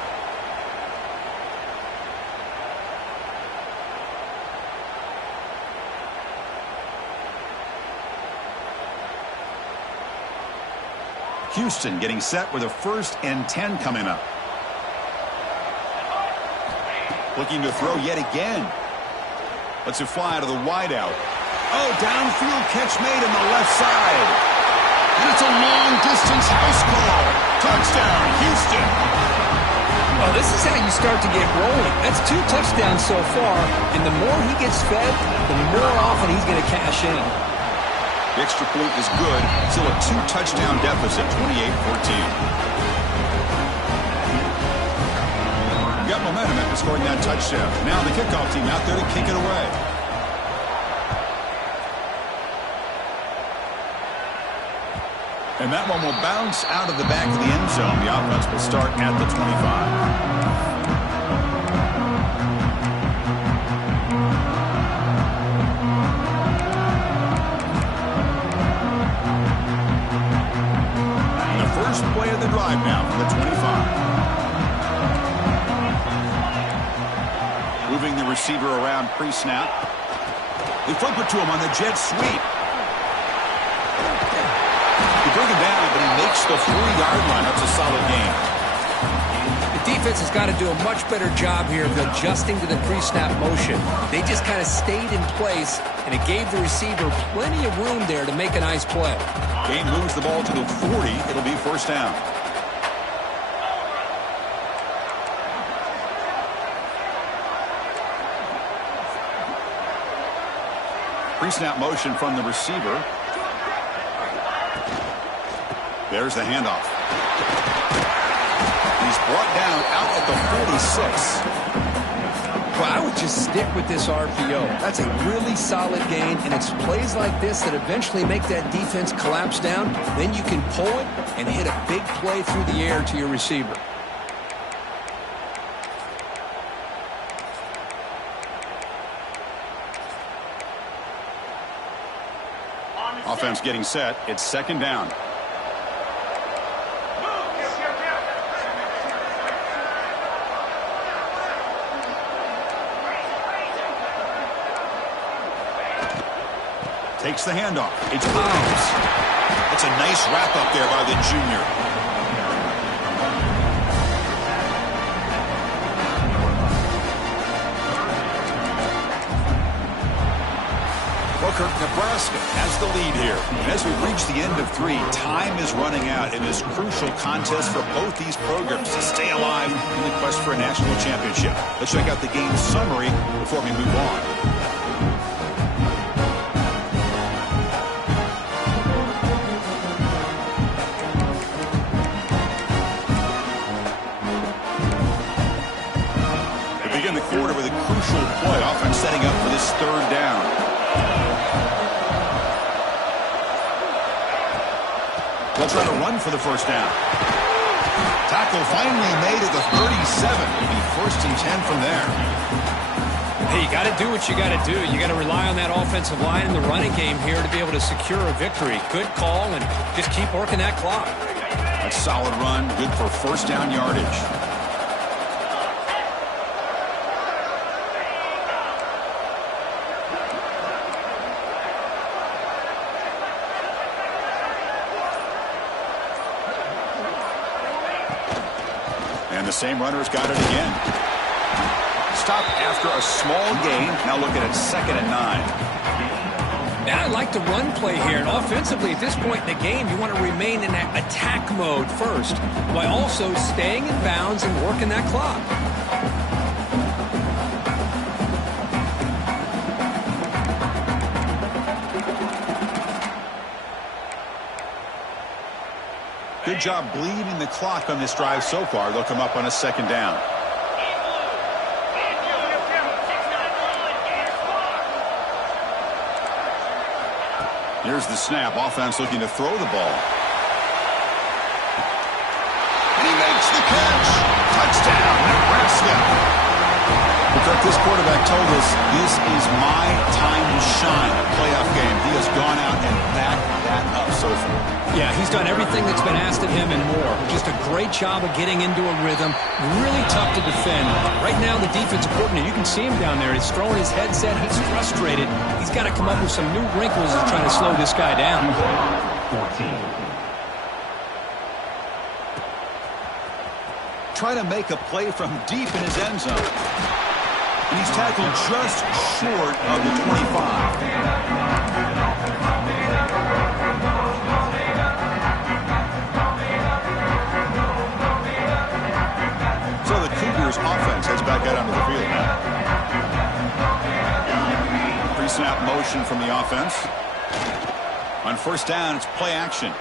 Houston getting set with a 1st and 10 coming up. Looking to throw yet again. Lets it fly out of the wideout. Oh, downfield catch made on the left side. And it's a long-distance house call. Touchdown, Houston. Well, this is how you start to get rolling. That's 2 touchdowns so far, and the more he gets fed, the more often he's going to cash in. The extra point is good. Still a 2-touchdown deficit, 28-14. Got momentum after scoring that touchdown. Now the kickoff team out there to kick it away. And that one will bounce out of the back of the end zone. The offense will start at the 25. First play of the drive now from the 25. Moving the receiver around pre-snap. They flip it to him on the jet sweep. They bring him down, but he makes the 40-yard line. That's a solid gain. The Defense has got to do a much better job here of adjusting to the pre-snap motion. They just kind of stayed in place, and it gave the receiver plenty of room there to make a nice play. Game moves the ball to the 40. It'll be first down. Pre-snap motion from the receiver. There's the handoff. He's brought down out at the 46. Well, I would just stick with this RPO. That's a really solid gain, and it's plays like this that eventually make that defense collapse down. Then you can pull it and hit a big play through the air to your receiver. Offense getting set. It's second down. Takes the handoff. It's Browns. That's a nice wrap up there by the junior. Nebraska has the lead here. And as we reach the end of 3, time is running out in this crucial contest for both these programs to stay alive in the quest for a national championship. Let's check out the game summary before we move on. We begin the quarter with a crucial play. Offense setting up for this third down. They'll try to run for the first down. Tackle finally made at the 37. It'll be first and 10 from there. Hey, you got to do what you got to do. You got to rely on that offensive line in the running game here to be able to secure a victory. Good call, and just keep working that clock. A solid run, good for first down yardage. And the same runner's got it again. Stop after a small gain. Now looking at second and 9. Now I like the run play here. And offensively, at this point in the game, you want to remain in that attack mode first, while also staying in bounds and working that clock. Good job bleeding the clock on this drive so far. They'll come up on a second down. Here's the snap. Offense looking to throw the ball. And he makes the catch. Touchdown, Nebraska. This quarterback told us this is my time to shine. A playoff game. He has gone out and backed that up so far. Yeah, he's done everything that's been asked of him and more. Just a great job of getting into a rhythm. Really tough to defend. Right now, the defensive coordinator, you can see him down there. He's throwing his headset. He's frustrated. He's got to come up with some new wrinkles to try to slow this guy down. 14. Trying to make a play from deep in his end zone. And he's tackled just short of the 25. So the Cougars offense heads back out onto the field now. Pre-snap motion from the offense. On first down, it's play action.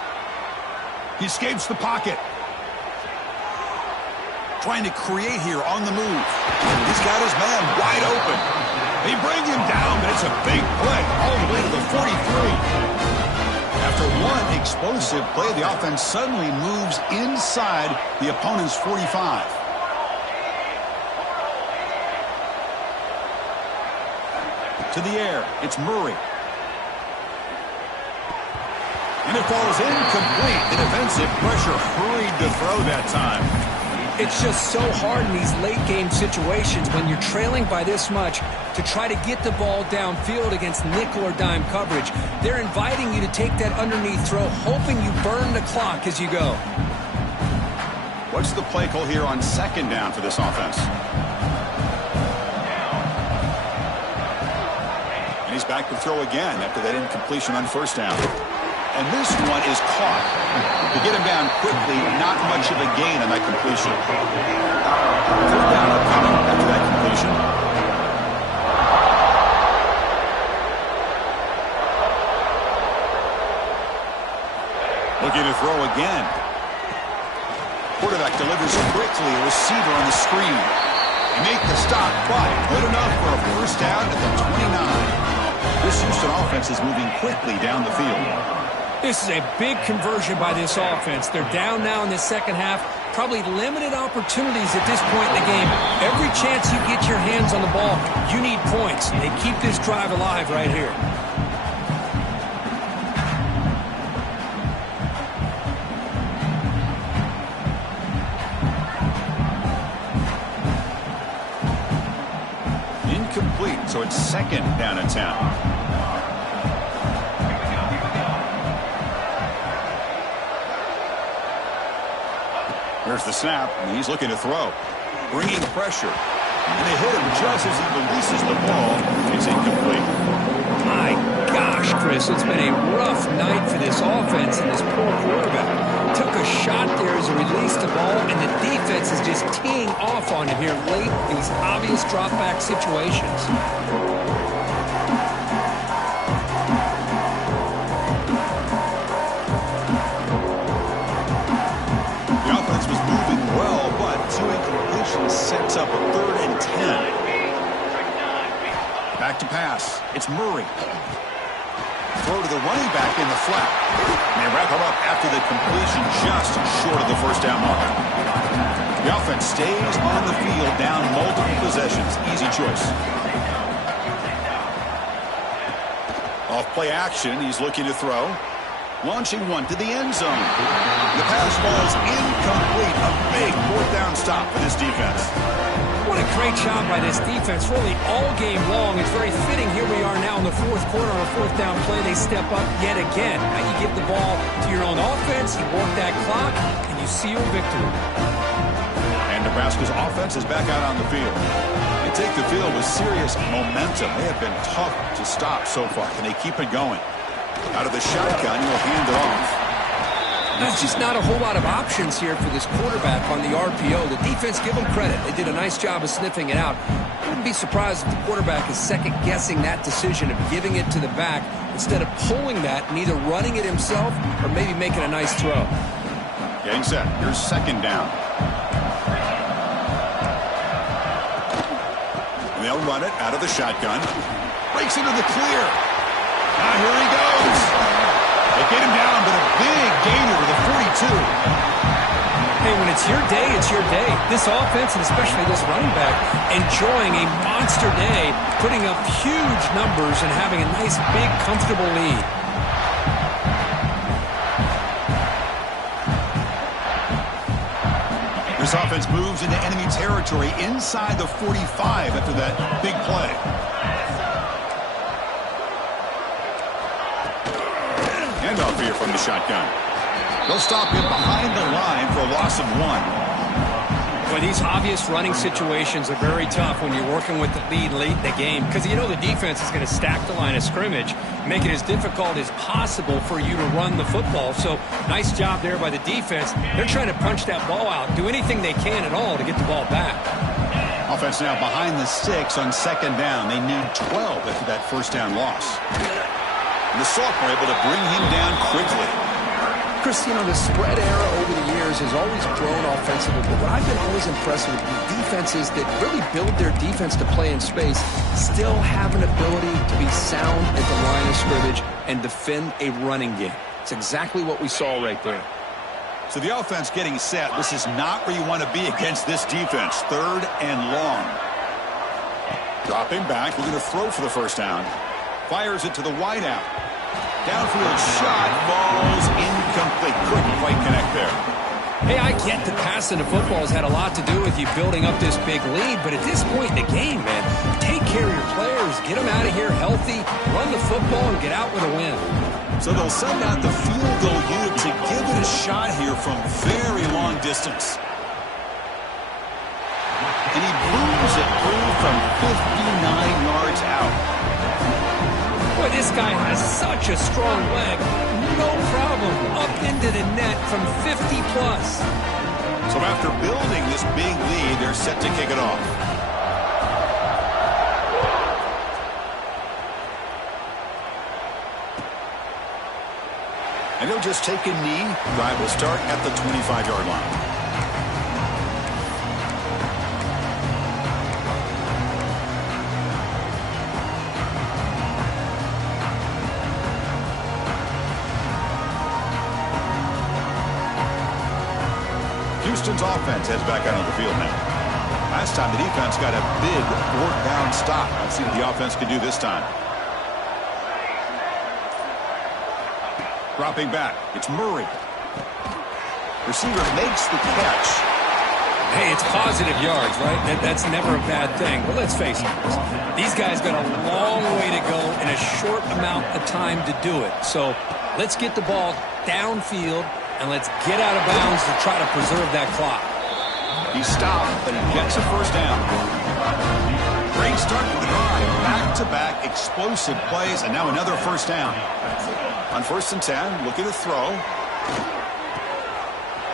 He escapes the pocket. Trying to create here on the move. He's got his man wide open. They bring him down, but it's a big play all the way to the 43. After one explosive play, the offense suddenly moves inside the opponent's 45. To the air, it's Murray. And it falls incomplete. The defensive pressure hurried to throw that time. It's just so hard in these late-game situations when you're trailing by this much to try to get the ball downfield against nickel or dime coverage. They're inviting you to take that underneath throw, hoping you burn the clock as you go. What's the play call here on second down for this offense? And he's back to throw again after that incompletion on first down. And this one is caught. To get him down quickly, not much of a gain on that completion. Third down upcoming after that completion. Looking to throw again. Quarterback delivers quickly, a receiver on the screen. They make the stop, but good enough for a first down at the 29. This Houston offense is moving quickly down the field. This is a big conversion by this offense. They're down now in the second half. Probably limited opportunities at this point in the game. Every chance you get your hands on the ball, you need points. They keep this drive alive right here. Incomplete, so it's second down and 10. Here's the snap, and he's looking to throw. Bringing pressure. And they hit him just as he releases the ball. It's incomplete. My gosh, Chris, it's been a rough night for this offense and this poor quarterback. Took a shot there as he released the ball, and the defense is just teeing off on him here late in these obvious drop-back situations. Sets up a 3rd and 10. Back to pass. It's Murray. Throw to the running back in the flat. And they wrap him up after the completion just short of the first down mark. The offense stays on the field down multiple possessions. Easy choice. Off play action. He's looking to throw. Launching one to the end zone. The pass falls incomplete. A big 4th down stop for this defense. What a great job by this defense, really all game long. It's very fitting. Here we are now in the 4th quarter on a 4th down play. They step up yet again. Now you give the ball to your own offense, you work that clock, and you seal victory. And Nebraska's offense is back out on the field. They take the field with serious momentum. They have been tough to stop so far. Can they keep it going? Out of the shotgun, he'll hand it off. There's just not a whole lot of options here for this quarterback on the RPO. The defense, give them credit. They did a nice job of sniffing it out. I wouldn't be surprised if the quarterback is second-guessing that decision of giving it to the back instead of pulling that and either running it himself or maybe making a nice throw. Getting set. Here's second down. And they'll run it out of the shotgun. Breaks into the clear. Now here he goes. They get him down, but a big gainer to the 42. Hey, when it's your day, it's your day. This offense, and especially this running back, enjoying a monster day, putting up huge numbers and having a nice, big, comfortable lead. This offense moves into enemy territory inside the 45 after that big play. Handoff here from the shotgun. They'll stop him behind the line for a loss of 1. Well, these obvious running situations are very tough when you're working with the lead late in the game because you know the defense is going to stack the line of scrimmage, make it as difficult as possible for you to run the football. So nice job there by the defense. They're trying to punch that ball out, do anything they can at all to get the ball back. Offense now behind the 6 on second down. They need 12 after that first down loss. And the sophomore able to bring him down quickly. Chris, you know, the spread era over the years has always grown offensively, but what I've been always impressed with defenses that really build their defense to play in space still have an ability to be sound at the line of scrimmage and defend a running game. It's exactly what we saw right there. So the offense getting set. This is not where you want to be against this defense. 3rd and long. Dropping back, looking to throw for the first down. Fires it to the wideout. Downfield shot falls incomplete. Couldn't quite connect there. Hey, I get that passing the football has had a lot to do with you building up this big lead, but at this point in the game, man, take care of your players, get them out of here healthy, run the football, and get out with a win. So they'll send out the field goal unit to give it a shot here from very long distance. and he booms it through from 59 yards out. Boy, this guy has such a strong leg. No problem. Up into the net from 50 plus. So after building this big lead, they're set to kick it off. And he'll just take a knee. Drive will start at the 25-yard line. Houston's offense heads back out on the field now. Last time the defense got a big fourth-down stop. Let's see what the offense can do this time. Dropping back, it's Murray. Receiver makes the catch. Hey, it's positive yards, right? That's never a bad thing. But let's face it, these guys got a long way to go in a short amount of time to do it. So let's get the ball downfield, and let's get out of bounds to try to preserve that clock. He stopped, but he gets a first down. Great start to the drive. Back-to-back explosive plays, and now another first down. On 1st and 10, looking to throw.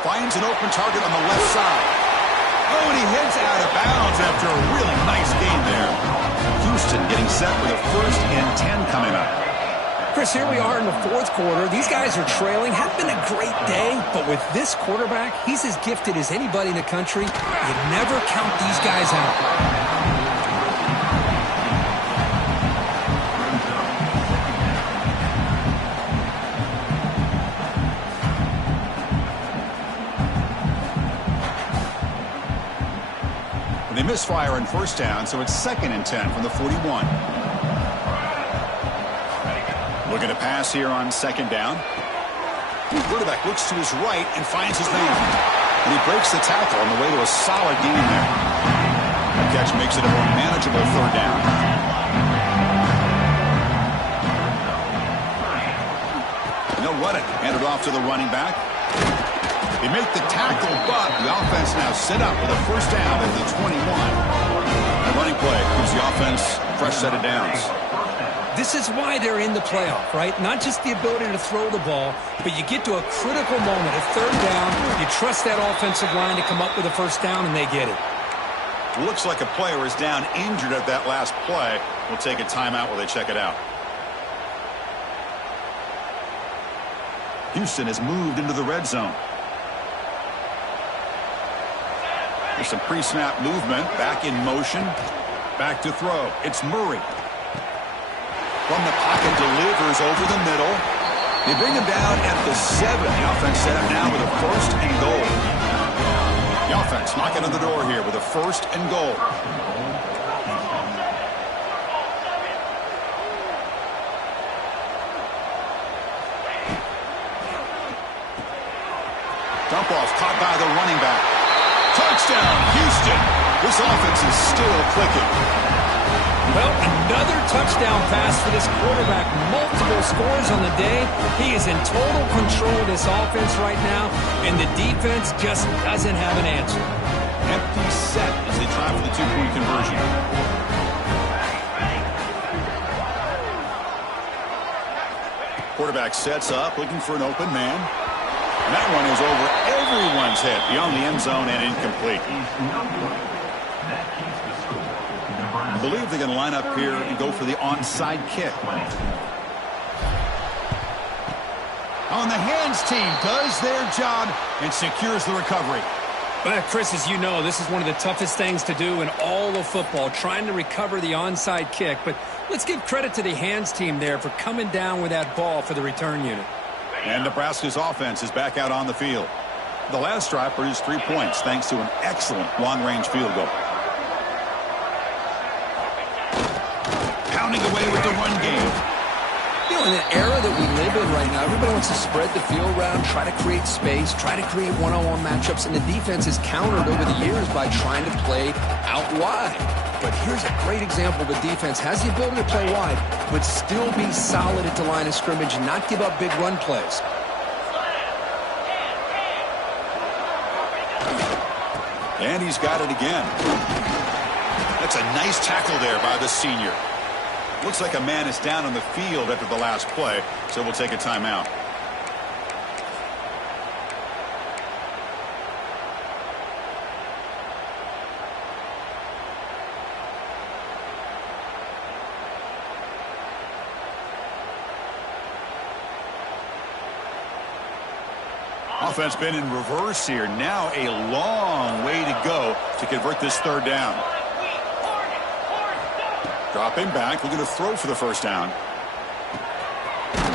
Finds an open target on the left side. Oh, and he heads out of bounds after a really nice game there. Houston getting set with a 1st and 10 coming up. Chris, here we are in the 4th quarter. These guys are trailing. Have been a great day, but with this quarterback, he's as gifted as anybody in the country. You never count these guys out. They misfire on 1st down, so it's 2nd and 10 from the 41. Looking to pass here on 2nd down. The quarterback looks to his right and finds his man. And he breaks the tackle on the way to a solid gain there. That catch makes it a more manageable 3rd down. And they'll run it. Hand it off to the running back. They make the tackle, but the offense now set up with a 1st down at the 21. The running play gives the offense a fresh set of downs. This is why they're in the playoff, right? Not just the ability to throw the ball, but you get to a critical moment, a 3rd down, you trust that offensive line to come up with a 1st down, and they get it. Looks like a player is down injured at that last play. We'll take a timeout while they check it out. Houston has moved into the red zone. There's some pre-snap movement. Back in motion. Back to throw. It's Murray. From the pocket, delivers over the middle. They bring him down at the 7. The offense set up now with a 1st and goal. The offense knocking on the door here with a 1st and goal. Dump off caught by the running back. Touchdown, Houston. This offense is still clicking. Well, another touchdown pass for this quarterback. Multiple scores on the day. He is in total control of this offense right now, and the defense just doesn't have an answer. Empty set as they try for the 2-point conversion. Quarterback sets up, looking for an open man. And that one is over everyone's head, beyond the end zone and incomplete. I believe they're going to line up here and go for the onside kick. On the hands team does their job and secures the recovery. Well, Chris, as you know, this is one of the toughest things to do in all of football, trying to recover the onside kick. But let's give credit to the hands team there for coming down with that ball for the return unit. And Nebraska's offense is back out on the field. The last drive produced 3 points thanks to an excellent long-range field goal. Pounding away with the run game. You know, in the era that we live in right now, everybody wants to spread the field around, try to create space, try to create one-on-one matchups, and the defense has countered over the years by trying to play out wide. But here's a great example. The defense has the ability to play wide, but still be solid at the line of scrimmage and not give up big run plays. And he's got it again. That's a nice tackle there by the senior. Looks like a man is down on the field after the last play, so we'll take a timeout. Offense been in reverse here. Now a long way to go to convert this third down. Dropping back, looking to throw for the first down.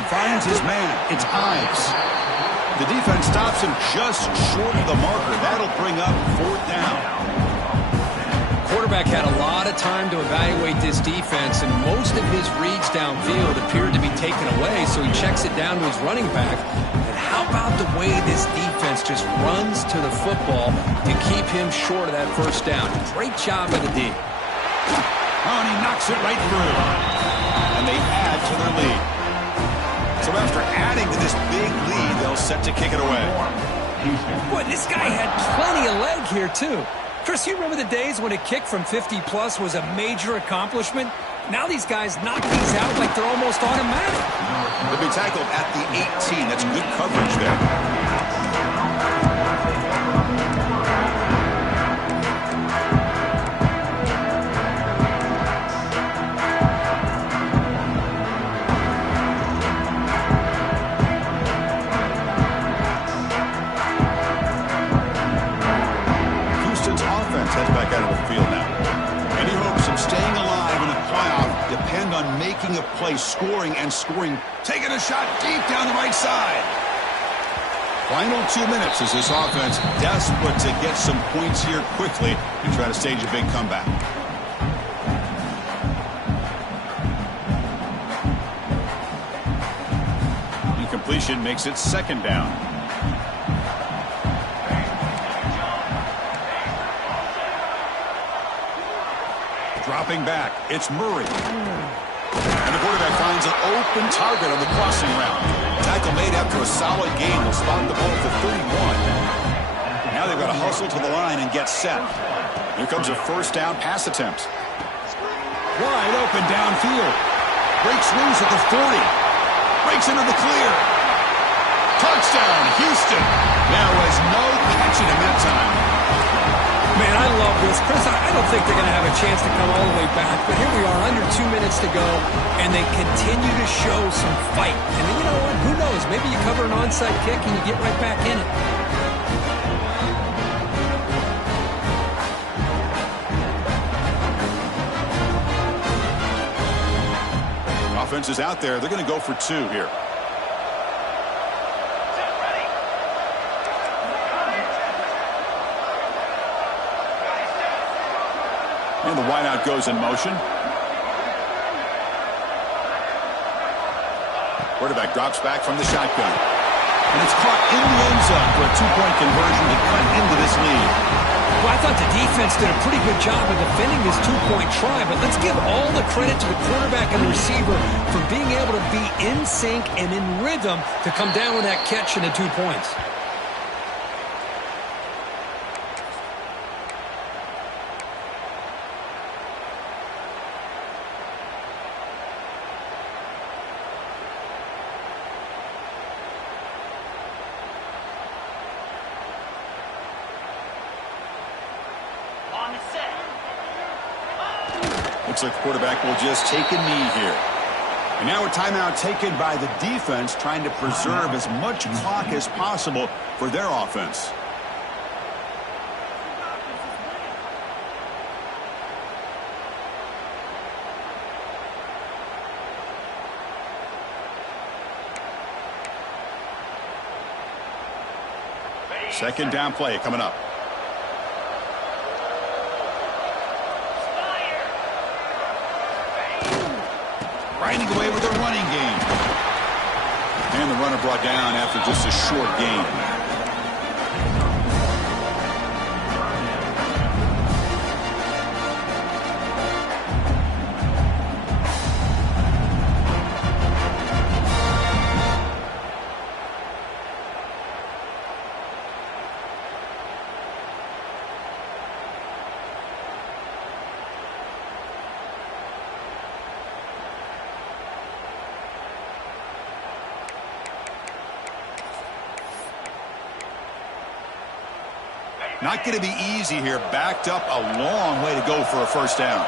Finds his man. It's Ives. The defense stops him just short of the marker. That'll bring up fourth down. Quarterback had a lot of time to evaluate this defense, and most of his reads downfield appeared to be taken away, so he checks it down to his running back. And how about the way this defense just runs to the football to keep him short of that first down? Great job by the D. Oh, and he knocks it right through. And they add to their lead. So after adding to this big lead, they'll set to kick it away. Boy, this guy had plenty of leg here, too. Chris, you remember the days when a kick from 50-plus was a major accomplishment? Now these guys knock these out like they're almost automatic. They'll be tackled at the 18. That's good coverage there. Depend on making a play, scoring and scoring. Taking a shot deep down the right side. Final 2 minutes as this offense desperate to get some points here quickly and try to stage a big comeback. Incompletion makes it second down. Dropping back, it's Murray. And the quarterback finds an open target on the crossing route. Tackle made after a solid gain. Will spot the ball at the 31. Now they've got to hustle to the line and get set. Here comes a first down pass attempt. Wide open downfield. Breaks loose at the 40. Breaks into the clear. Touchdown, Houston. There was no catching him that time. Man, I love this. Chris, I don't think they're going to have a chance to come all the way back, but here we are, under 2 minutes to go, and they continue to show some fight. And you know what? Who knows? Maybe you cover an onside kick and you get right back in it. Offense is out there. They're going to go for two here. And the wideout goes in motion. Quarterback drops back from the shotgun. And it's caught in the end zone for a two-point conversion to cut into this lead. Well, I thought the defense did a pretty good job of defending this two-point try, but let's give all the credit to the quarterback and the receiver for being able to be in sync and in rhythm to come down with that catch and the 2 points. Looks like the quarterback will just take a knee here. And now a timeout taken by the defense, trying to preserve as much clock as possible for their offense. Second down play coming up. Riding away with a running game. And the runner brought down after just a short gain. Not going to be easy here. Backed up a long way to go for a first down.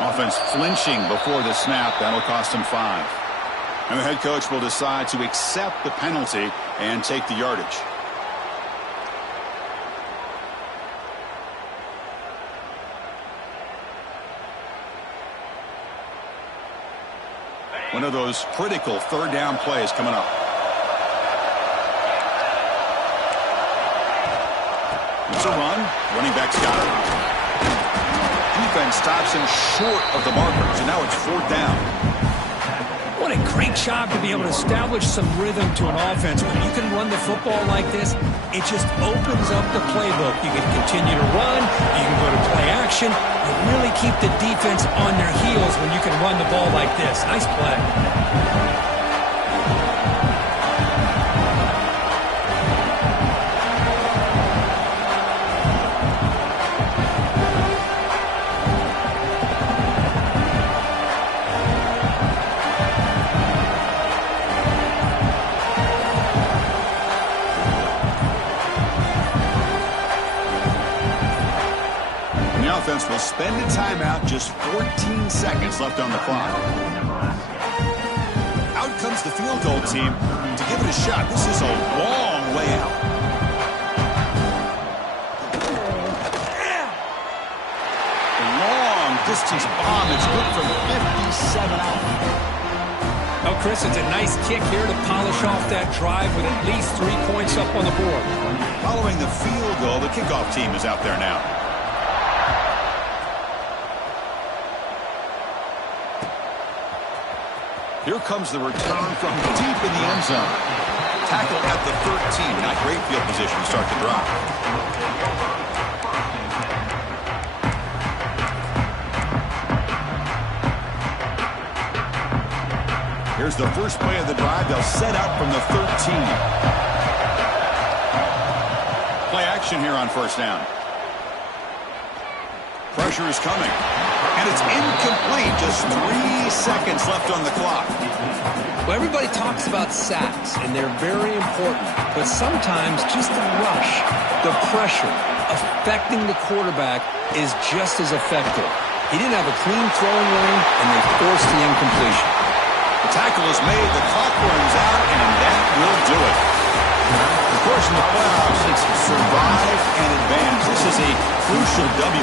Offense flinching before the snap. That'll cost him 5. And the head coach will decide to accept the penalty and take the yardage. One of those critical third down plays coming up. It's a run. Running back's got it. Defense stops him short of the markers, and now it's 4th down. What a great job to be able to establish some rhythm to an offense. When you can run the football like this, it just opens up the playbook. You can continue to run. You can go to play action. You really keep the defense on their heels when you can run the ball like this. Nice play. Will spend a timeout, just 14 seconds left on the clock. Out comes the field goal team to give it a shot. This is a long way out. A long distance bomb. It's good from 57 out. Oh, Chris, it's a nice kick here to polish off that drive with at least 3 points up on the board. Following the field goal, the kickoff team is out there now. Here comes the return from deep in the end zone. Tackle at the 13. Not great field position to start the drive. Here's the first play of the drive. They'll set up from the 13. Play action here on first down. Pressure is coming. And it's incomplete. Just 3 seconds left on the clock. Well, everybody talks about sacks, and they're very important. But sometimes just the rush, the pressure, affecting the quarterback is just as effective. He didn't have a clean throwing lane, and they forced the incompletion. The tackle is made. The clock runs out, and that will do it. Of course, in the playoffs, it's survive and advance. This is a crucial W.